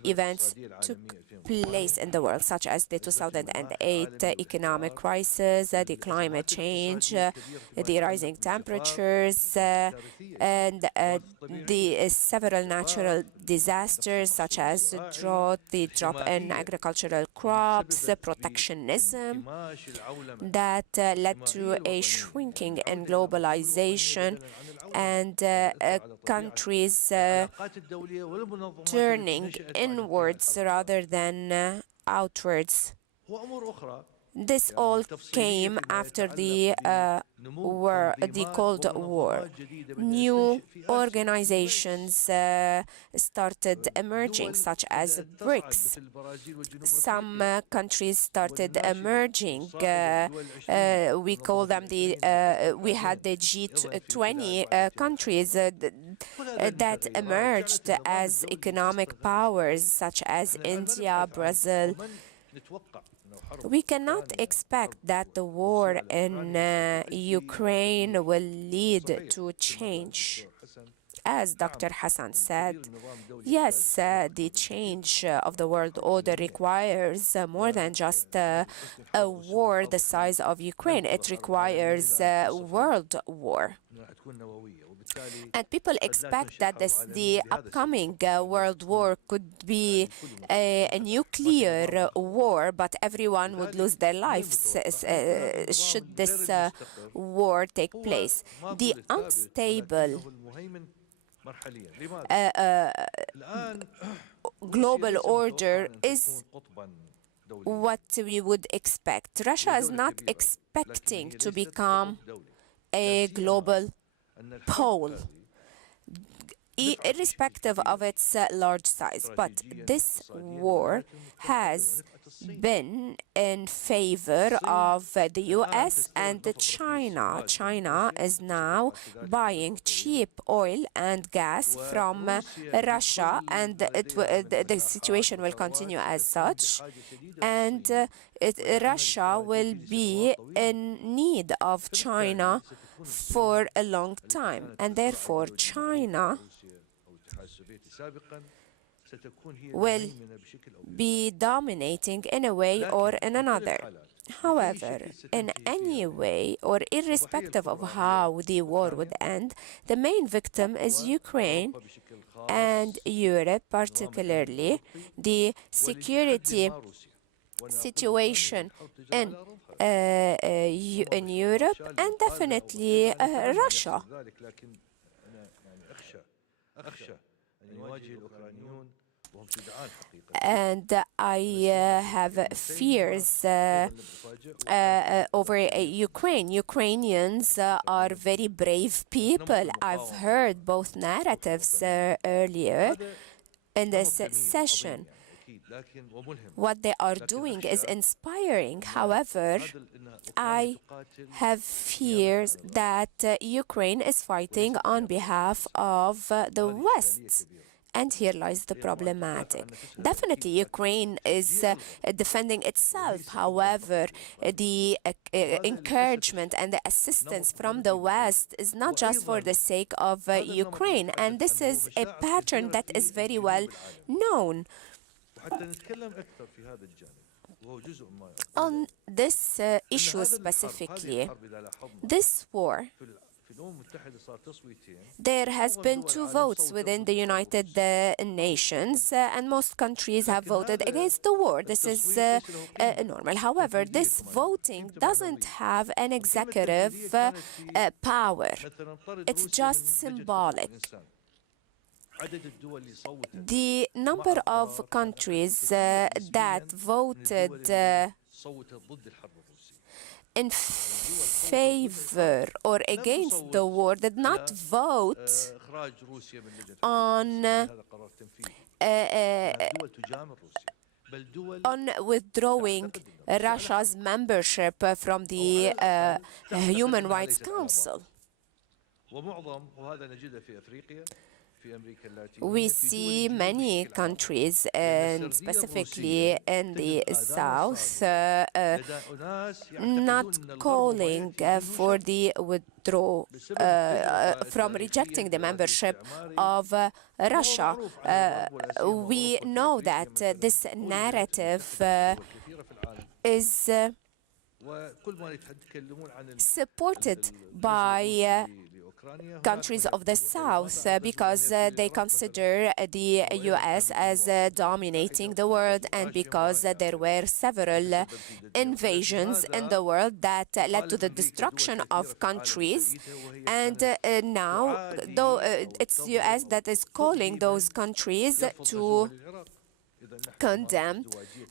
events took place in the world, such as the 2008 economic crisis, the climate change, the rising temperatures, and the several natural disasters, such as drought, the drop in agricultural crops, protectionism, that led to a shrinking in globalization, and countries turning inwards rather than outwards. This all came after the Cold War. New organizations started emerging, such as BRICS. Some countries started emerging. We call them we had the G20 countries that emerged as economic powers, such as India, Brazil. We cannot expect that the war in Ukraine will lead to change. As Dr. Hassan said, yes, the change of the world order requires more than just a war the size of Ukraine. It requires a world war. And people expect that the upcoming world war could be a nuclear war, but everyone would lose their lives should this war take place. The unstable global order is what we would expect. Russia is not expecting to become a global pole, irrespective of its large size. But this war has been in favor of the US and China. China is now buying cheap oil and gas from Russia, and the situation will continue as such. And Russia will be in need of China for a long time, and therefore China will be dominating in a way or in another. However, in any way or irrespective of how the war would end, the main victim is Ukraine and Europe, particularly the security situation in Europe and definitely Russia. And I have fears over Ukraine. Ukrainians are very brave people. I've heard both narratives earlier in this session. What they are doing is inspiring. However, I have fears that Ukraine is fighting on behalf of the West. And here lies the problematic. Definitely, Ukraine is defending itself. However, the encouragement and the assistance from the West is not just for the sake of Ukraine. And this is a pattern that is very well known. On this issue specifically, this war, there has been 2 votes within the United Nations, and most countries have voted against the war. This is normal. However, this voting doesn't have an executive power. It's just symbolic. The number of countries that voted in favor or against the war did not vote on withdrawing Russia's membership from the Human Rights Council. We see many countries, and specifically in the South, not calling for the withdrawal from rejecting the membership of Russia. We know that this narrative is supported by countries of the South because they consider the US as dominating the world, and because there were several invasions in the world that led to the destruction of countries. And now, though it's US that is calling those countries to condemn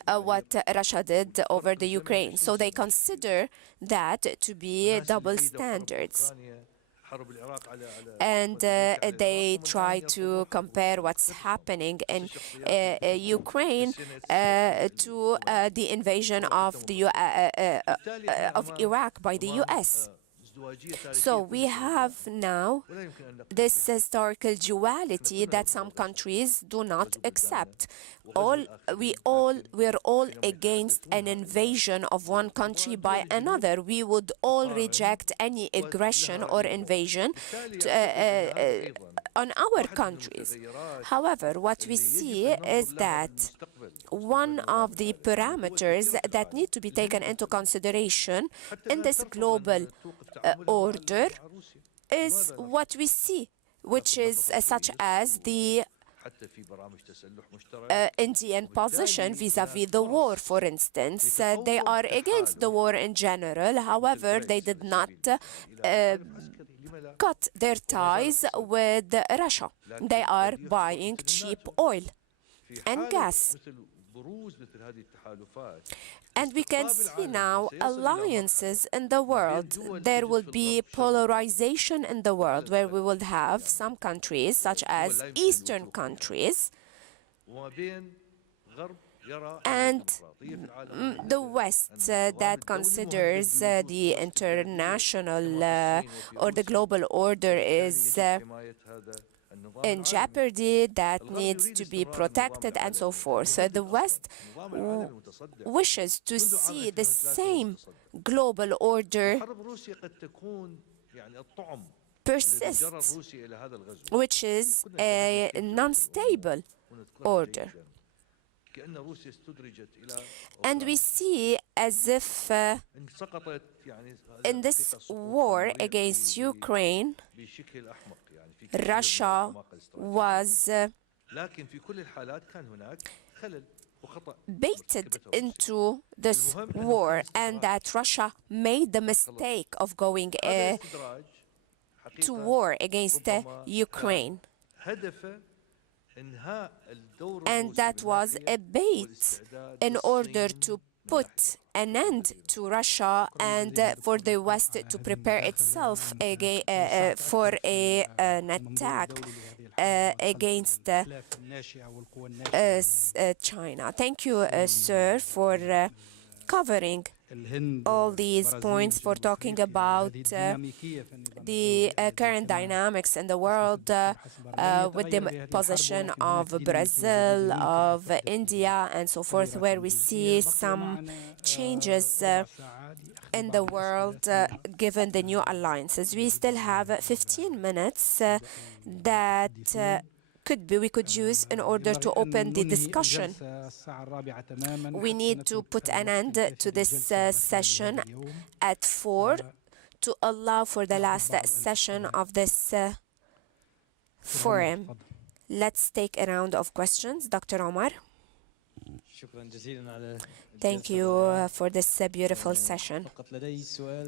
what Russia did over the Ukraine. So they consider that to be double standards. And they try to compare what's happening in Ukraine to the invasion of Iraq by the US. So we have now this historical duality that some countries do not accept. We're all against an invasion of one country by another. We would all reject any aggression or invasion on our countries. However, what we see is that one of the parameters that need to be taken into consideration in this global order is what we see, which is such as the Indian position vis-à-vis the war, for instance. They are against the war in general. However, they did not cut their ties with Russia. They are buying cheap oil and gas. And we can see now alliances in the world. There will be polarization in the world, where we will have some countries, such as Eastern countries, and the West that considers the international or the global order is in jeopardy, that needs to be protected, and so forth. So the West wishes to see the same global order persist, which is non-stable. order. And we see as if in this war against Ukraine, Russia was baited into this war, and that Russia made the mistake of going to war against Ukraine. And that was a bait in order to put an end to Russia and for the West to prepare itself for an attack against China. Thank you, sir, for covering all these points, for talking about the current dynamics in the world with the position of Brazil, of India, and so forth, where we see some changes in the world given the new alliances. We still have 15 minutes that we could use in order to open the discussion. We need to put an end to this session at 4 to allow for the last session of this forum. Let's take a round of questions. Dr. Omar. Thank you for this beautiful session.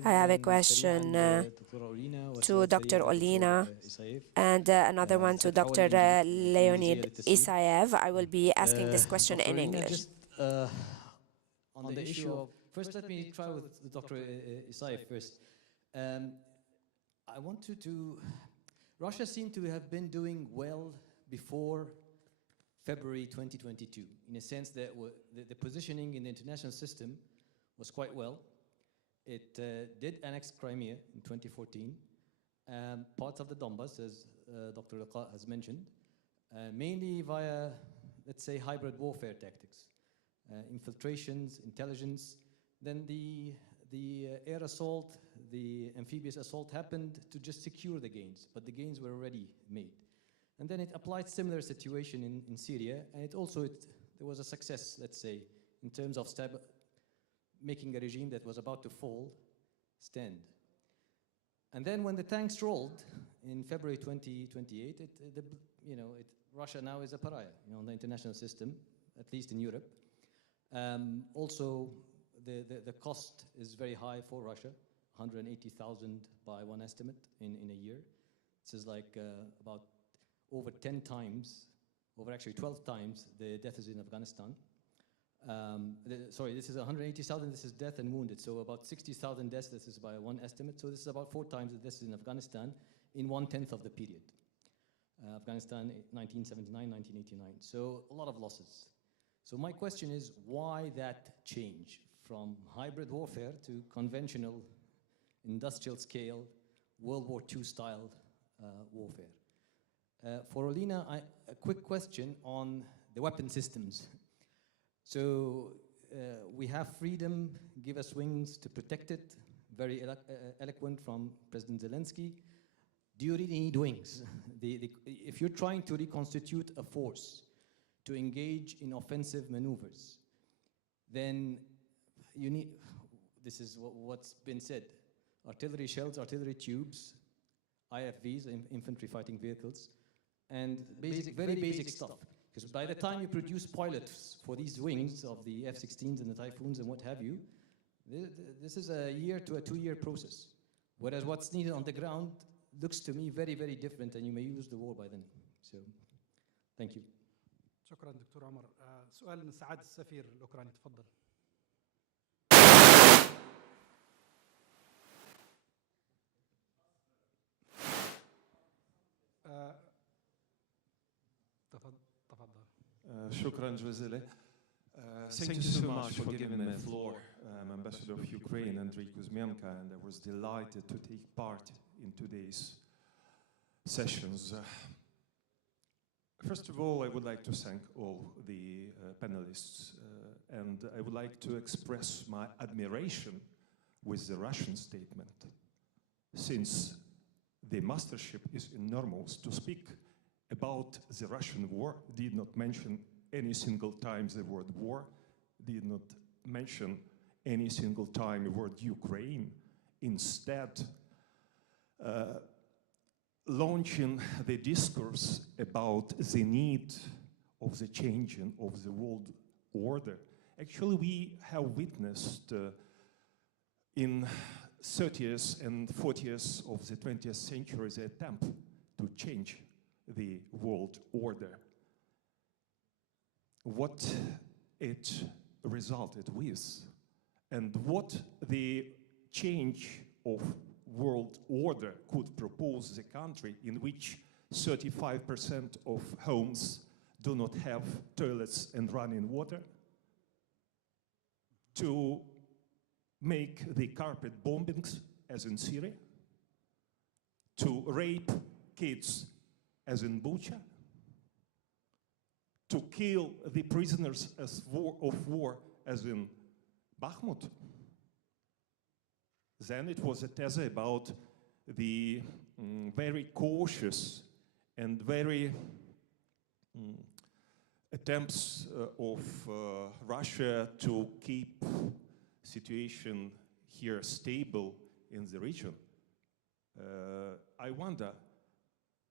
I have a question to Dr. Olina and another one to Dr. Leonid Isaev. I will be asking this question in English. Just on the issue of, first let me try with Dr. Isaev first. I wanted to, Russia seemed to have been doing well before February 2022, in a sense that the positioning in the international system was quite well. It did annex Crimea in 2014, parts of the Donbass, as Dr. Liqa has mentioned, mainly via, let's say, hybrid warfare tactics, infiltrations, intelligence. Then the air assault, the amphibious assault happened to just secure the gains, but the gains were already made. And then it applied similar situation in Syria, and there was a success, let's say, in terms of making a regime that was about to fall stand. And then when the tanks rolled in February 2028, Russia now is a pariah, in the international system, at least in Europe. Also, the cost is very high for Russia, 180,000 by one estimate in a year. This is like about over 10 times, over actually 12 times the deaths in Afghanistan. Sorry, this is 180,000, this is death and wounded, so about 60,000 deaths, this is by one estimate. So this is about 4 times the deaths in Afghanistan in 1/10 of the period. Afghanistan, 1979, 1989, so a lot of losses. So my question is, why that change from hybrid warfare to conventional industrial scale World War II style warfare? For Olina, a quick question on the weapon systems. So we have freedom, give us wings to protect it, very eloquent from President Zelensky. Do you really need wings? If you're trying to reconstitute a force to engage in offensive maneuvers, then you need, this is what's been said, artillery shells, artillery tubes, IFVs, infantry fighting vehicles, and very basic stuff. Because by the time you produce pilots for these wings of the F-16s and the Typhoons and what have you, this is a 1 to 2 year process. Whereas what's needed on the ground looks to me very, very different, and you may lose the war by then. So, thank you. شكرا دكتور عمر. سؤال من سعادة السفير الأوكراني، تفضل. شكرا جزيلا. Thank you so much for giving me the floor. I'm Ambassador of Ukraine, Andrei Kuzmenko, and I was delighted to take part in today's sessions. First of all, I would like to thank all the panelists, and I would like to express my admiration with the Russian statement, since the mastership is enormous to speak about the Russian war, did not mention any single time the word war, did not mention any single time the word Ukraine. Instead, launching the discourse about the need of the changing of the world order. Actually, we have witnessed in 30th and 40th of the 20th century the attempt to change the world order. What it resulted with, and what the change of world order could propose the country in which 35% of homes do not have toilets and running water, to make the carpet bombings as in Syria, to rape kids as in Bucha, to kill the prisoners of war as in Bakhmut. Then it was a tese about the very cautious and very attempts of Russia to keep situation here stable in the region. I wonder,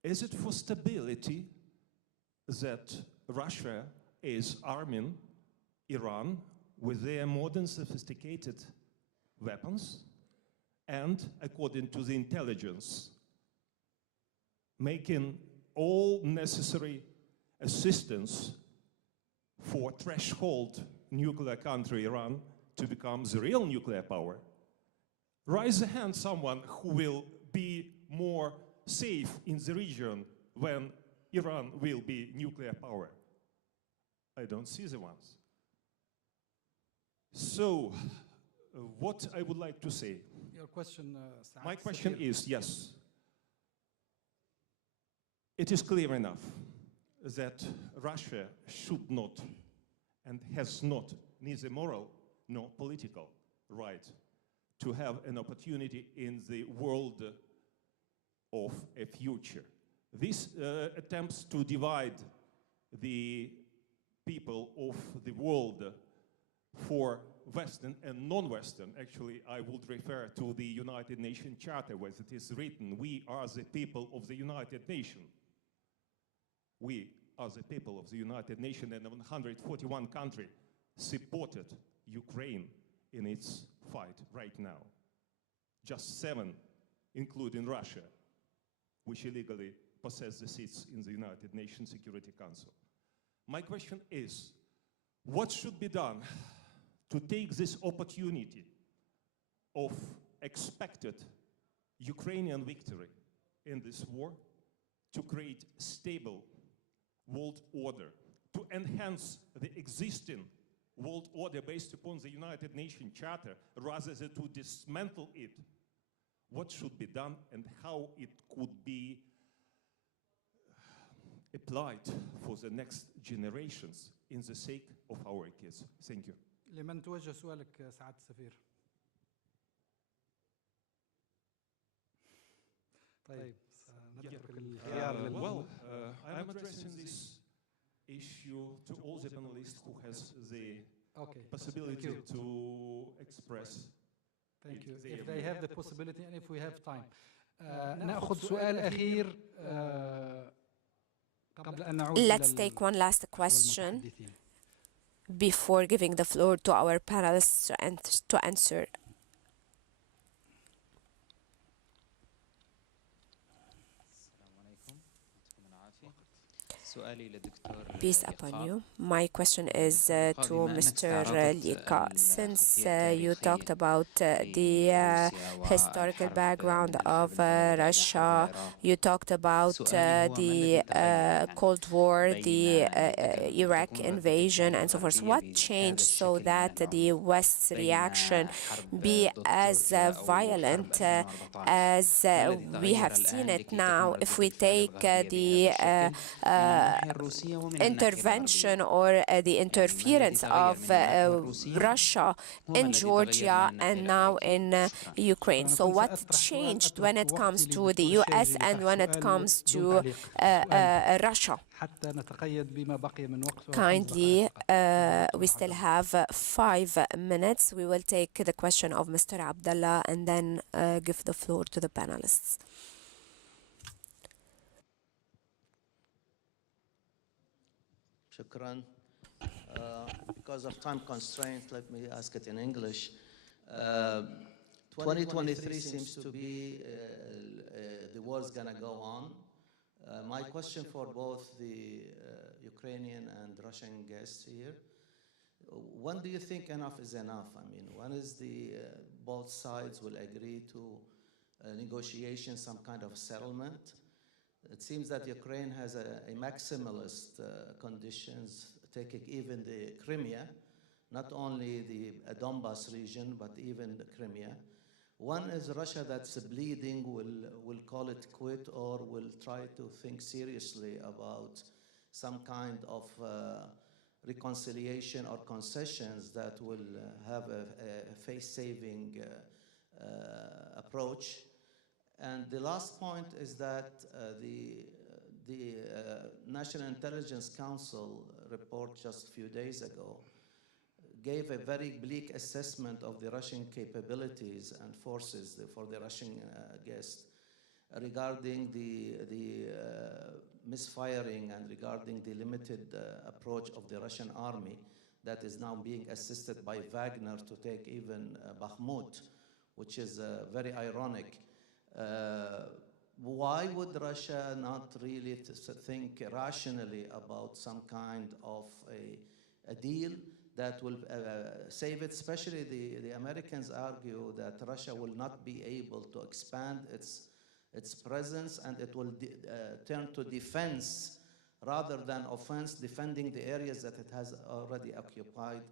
is it for stability that Russia is arming Iran with their modern sophisticated weapons and, according to the intelligence, making all necessary assistance for threshold nuclear country Iran to become the real nuclear power? Raise a hand someone who will be more safe in the region when Iran will be nuclear power. I don't see the ones. So, what I would like to say. Your question, My question is, yes, it is clear enough that Russia should not and has not neither moral nor political right to have an opportunity in the world of a future. This attempts to divide the people of the world for Western and non-Western. Actually, I would refer to the United Nations Charter, where it is written, we are the people of the United Nations. We are the people of the United Nations, and 141 countries supported Ukraine in its fight right now. Just 7, including Russia, which illegally possess the seats in the United Nations Security Council. My question is, what should be done to take this opportunity of expected Ukrainian victory in this war to create stable world order, to enhance the existing world order based upon the United Nations Charter rather than to dismantle it? What should be done and how it could be applied for the next generations in the sake of our kids? Thank you. لمن توجه سؤالك سعادة السفير؟ طيب سنترك الخيار Well, I'm addressing this issue to all the panelists who has the possibility to express. Thank you. If they have the possibility and if we have time. نأخذ سؤال أخير قبل أن نعود Let's take one last question before giving the floor to our panelists to answer. Peace upon you. My question is to Mr. Lika. Since you talked about the historical background of Russia, you talked about the Cold War, the Iraq invasion, and so forth. What changed so that the West's reaction be as violent as we have seen it now? If we take the intervention or the interference of Russia in Georgia and now in Ukraine. So what changed when it comes to the US and when it comes to Russia? Kindly, we still have 5 minutes. We will take the question of Mr. Abdallah and then give the floor to the panelists. Shukran. Because of time constraints, let me ask it in English. 2023 seems to be the war's going to go on. My question for both the Ukrainian and Russian guests here, when do you think enough is enough? I mean, when is the both sides will agree to negotiation, some kind of settlement? It seems that Ukraine has a maximalist conditions, taking even the Crimea, not only the Donbas region, but even the Crimea. One is Russia that's bleeding, will call it quit or will try to think seriously about some kind of reconciliation or concessions that will have a face-saving approach. And the last point is that the National Intelligence Council report just a few days ago gave a very bleak assessment of the Russian capabilities and forces for the Russian guests regarding the misfiring and regarding the limited approach of the Russian army that is now being assisted by Wagner to take even Bakhmut, which is very ironic. Why would Russia not really think rationally about some kind of a deal that will save it? Especially the Americans argue that Russia will not be able to expand its presence and it will turn to defense rather than offense, defending the areas that it has already occupied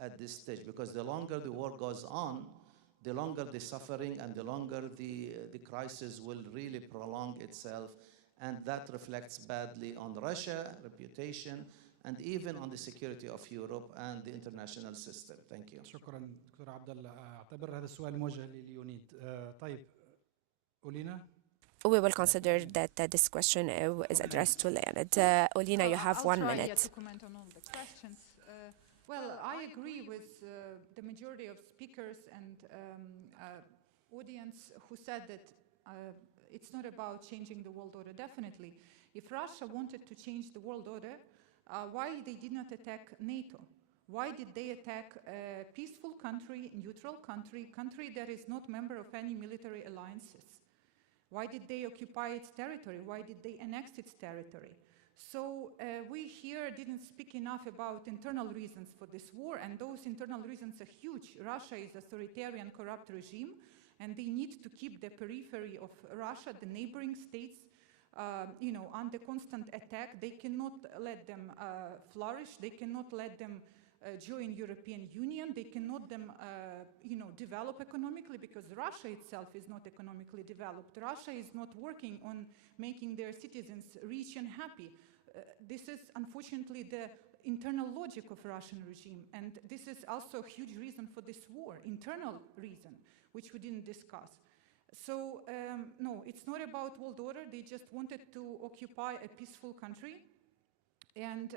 at this stage. Because the longer the war goes on, the longer the suffering and the longer the crisis will really prolong itself, and that reflects badly on Russia, reputation, and even on the security of Europe and the international system. Thank you. شكرا دكتور عبد الله. اعتبر هذا السؤال موجه لليونيد. طيب أولينا. We will consider that this question is addressed to Leonid. Olina, you have 1 minute. To comment on all the questions. Well, I agree with the majority of speakers and audience who said that it's not about changing the world order. Definitely, if Russia wanted to change the world order, why they did not attack NATO? Why did they attack a peaceful country, neutral country that is not member of any military alliances? Why did they occupy its territory? Why did they annex its territory? So we here didn't speak enough about internal reasons for this war, and those internal reasons are huge. Russia is an authoritarian, corrupt regime, and they need to keep the periphery of Russia, the neighboring states, under constant attack. They cannot let them flourish. They cannot let them join European Union. They cannot them, develop economically, because Russia itself is not economically developed. Russia is not working on making their citizens rich and happy. This is unfortunately the internal logic of Russian regime, and this is also a huge reason for this war, internal reason, which we didn't discuss. So no, it's not about world order. They just wanted to occupy a peaceful country. And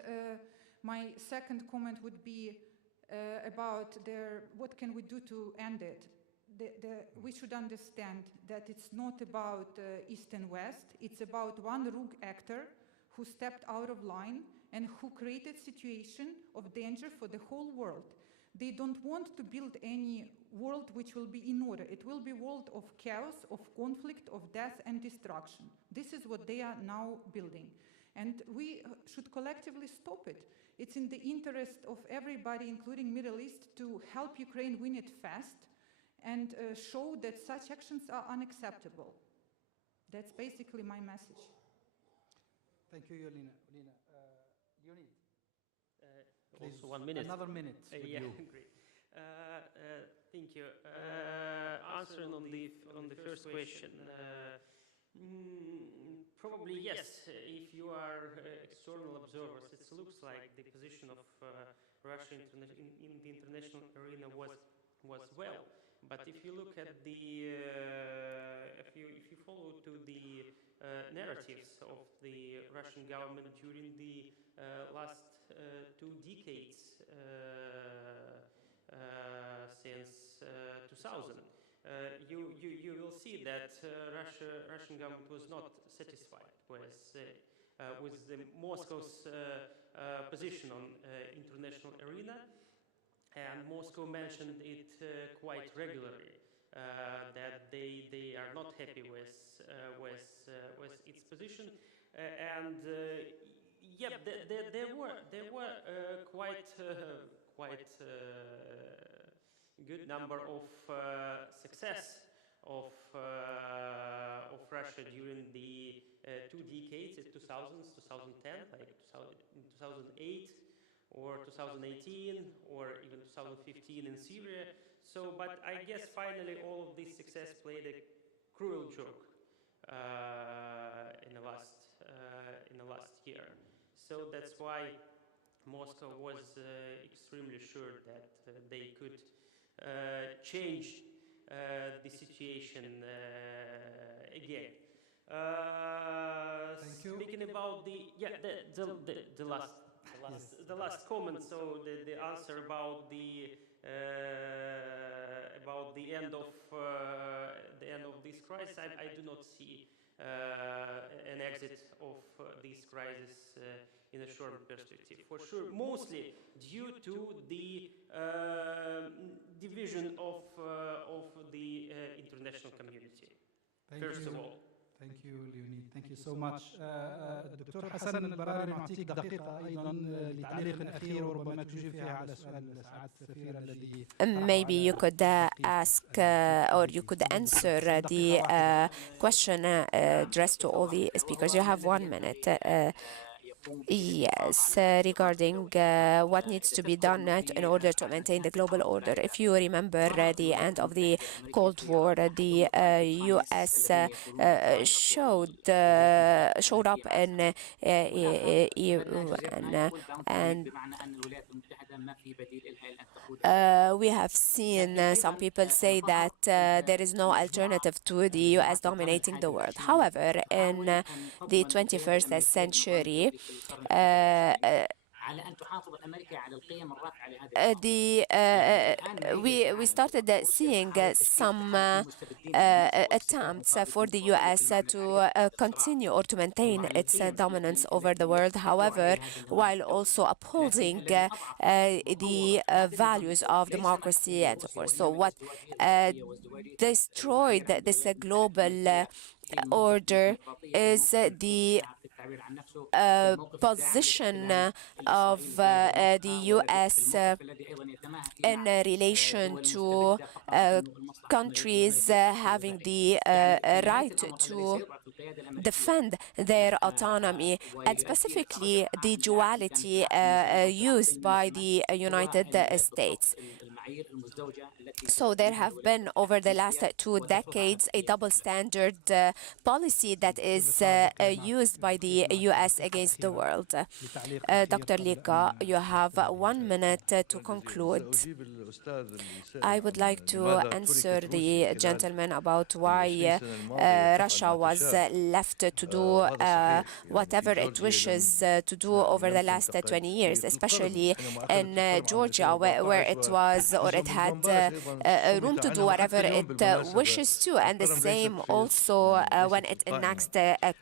my second comment would be about what can we do to end it. We should understand that it's not about East and West. It's about one rogue actor who stepped out of line and who created situation of danger for the whole world. They don't want to build any world which will be in order. It will be a world of chaos, of conflict, of death and destruction. This is what they are now building. And we should collectively stop it. It's in the interest of everybody, including Middle East, to help Ukraine win it fast and show that such actions are unacceptable. That's basically my message. Thank you, Yolina. Leonid. Also 1 minute. Another minute with yeah, you. Great. Thank you. Answering on the first question, Probably yes. If you are external observers, it looks like the position of Russia in the international arena was well. But if you look at the if you follow to the narratives of the Russian government during the last 2 decades since 2000. You will see that Russian government was not satisfied with the Moscow's position on international arena, and Moscow mentioned it quite regularly that they are not happy with its position, and yeah, there were quite good number of success of Russia during the 2 decades, 2000s, 2010, like 2008 or 2018 or even 2015 in Syria. So, but I guess finally all of this success played a cruel joke in the last year. So that's why Moscow was extremely sure that they could change the situation again. Speaking about the last comment, so the answer about the end of this crisis, I do not see an exit of this crisis in a short perspective, for sure, mostly due to the division of the international community. First of all. Thank you, Leonid. Thank you so much. الدكتور حسن البراري نعطيك دقيقة أيضا لتعليق أخير وربما تجيب فيها على سؤال سعادة السفير الذي Maybe you could ask or you could answer the question addressed to all the speakers. You have 1 minute. Yes, regarding what needs to be done in order to maintain the global order. If you remember the end of the Cold War, the U.S. showed up in UN, and we have seen some people say that there is no alternative to the U.S. dominating the world. However, in the 21st century, we started seeing some attempts for the U.S. to continue or to maintain its dominance over the world. However, while also upholding the values of democracy and so forth. So what destroyed this global order is the position of the U.S. in relation to countries having the right to defend their autonomy, and specifically the duality used by the United States. So there have been, over the last 2 decades, a double standard policy that is used by the U.S. against the world. Dr. Lika, you have 1 minute to conclude. I would like to answer the gentleman about why Russia was left to do whatever it wishes to do over the last 20 years, especially in Georgia, where it was, or it had room to do whatever it wishes to, and the same also when it annexed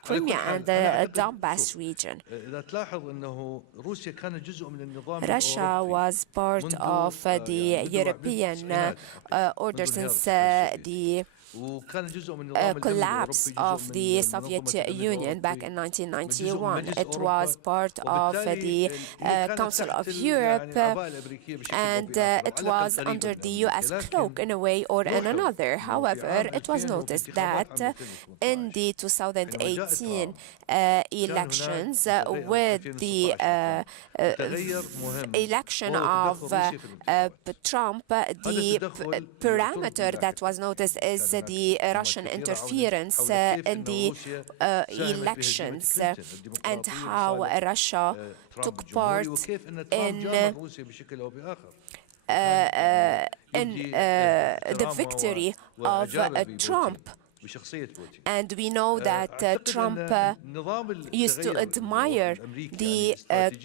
Crimea and the Donbass region. Russia was part of the European order since the collapse of the Soviet Union back in 1991. It was part of the Council of Europe, and it was under the U.S. cloak in a way or in another. However, it was noticed that in the 2018 elections, with the election of Trump, the parameter that was noticed is the Russian interference in the elections and how Russia took part in the victory of Trump. And we know that Trump used to admire the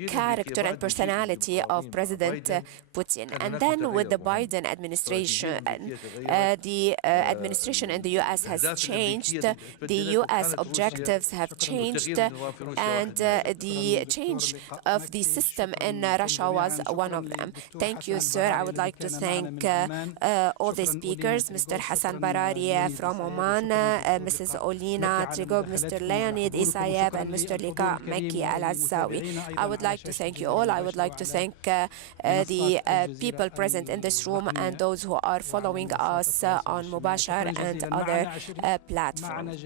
character and personality of President Putin. And then with the Biden administration, the administration in the US has changed, the US objectives have changed, and the change of the system in Russia was one of them. Thank you, sir. I would like to thank all the speakers, Mr. Hassan Barari from Oman, Mrs. Olina Trigub, Mr. Leonid Isayeb, and Mr. Lika Mekki Al-Azzawi. I would like to thank you all. I would like to thank the people present in this room and those who are following us on Mubashar and other platforms.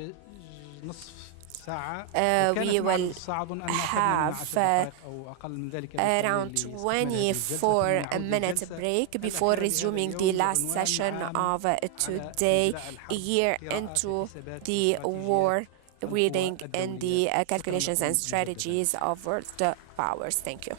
We will have around 24 minutes break before resuming the last session of today, a year into the war, reading in the calculations and strategies of world powers. Thank you.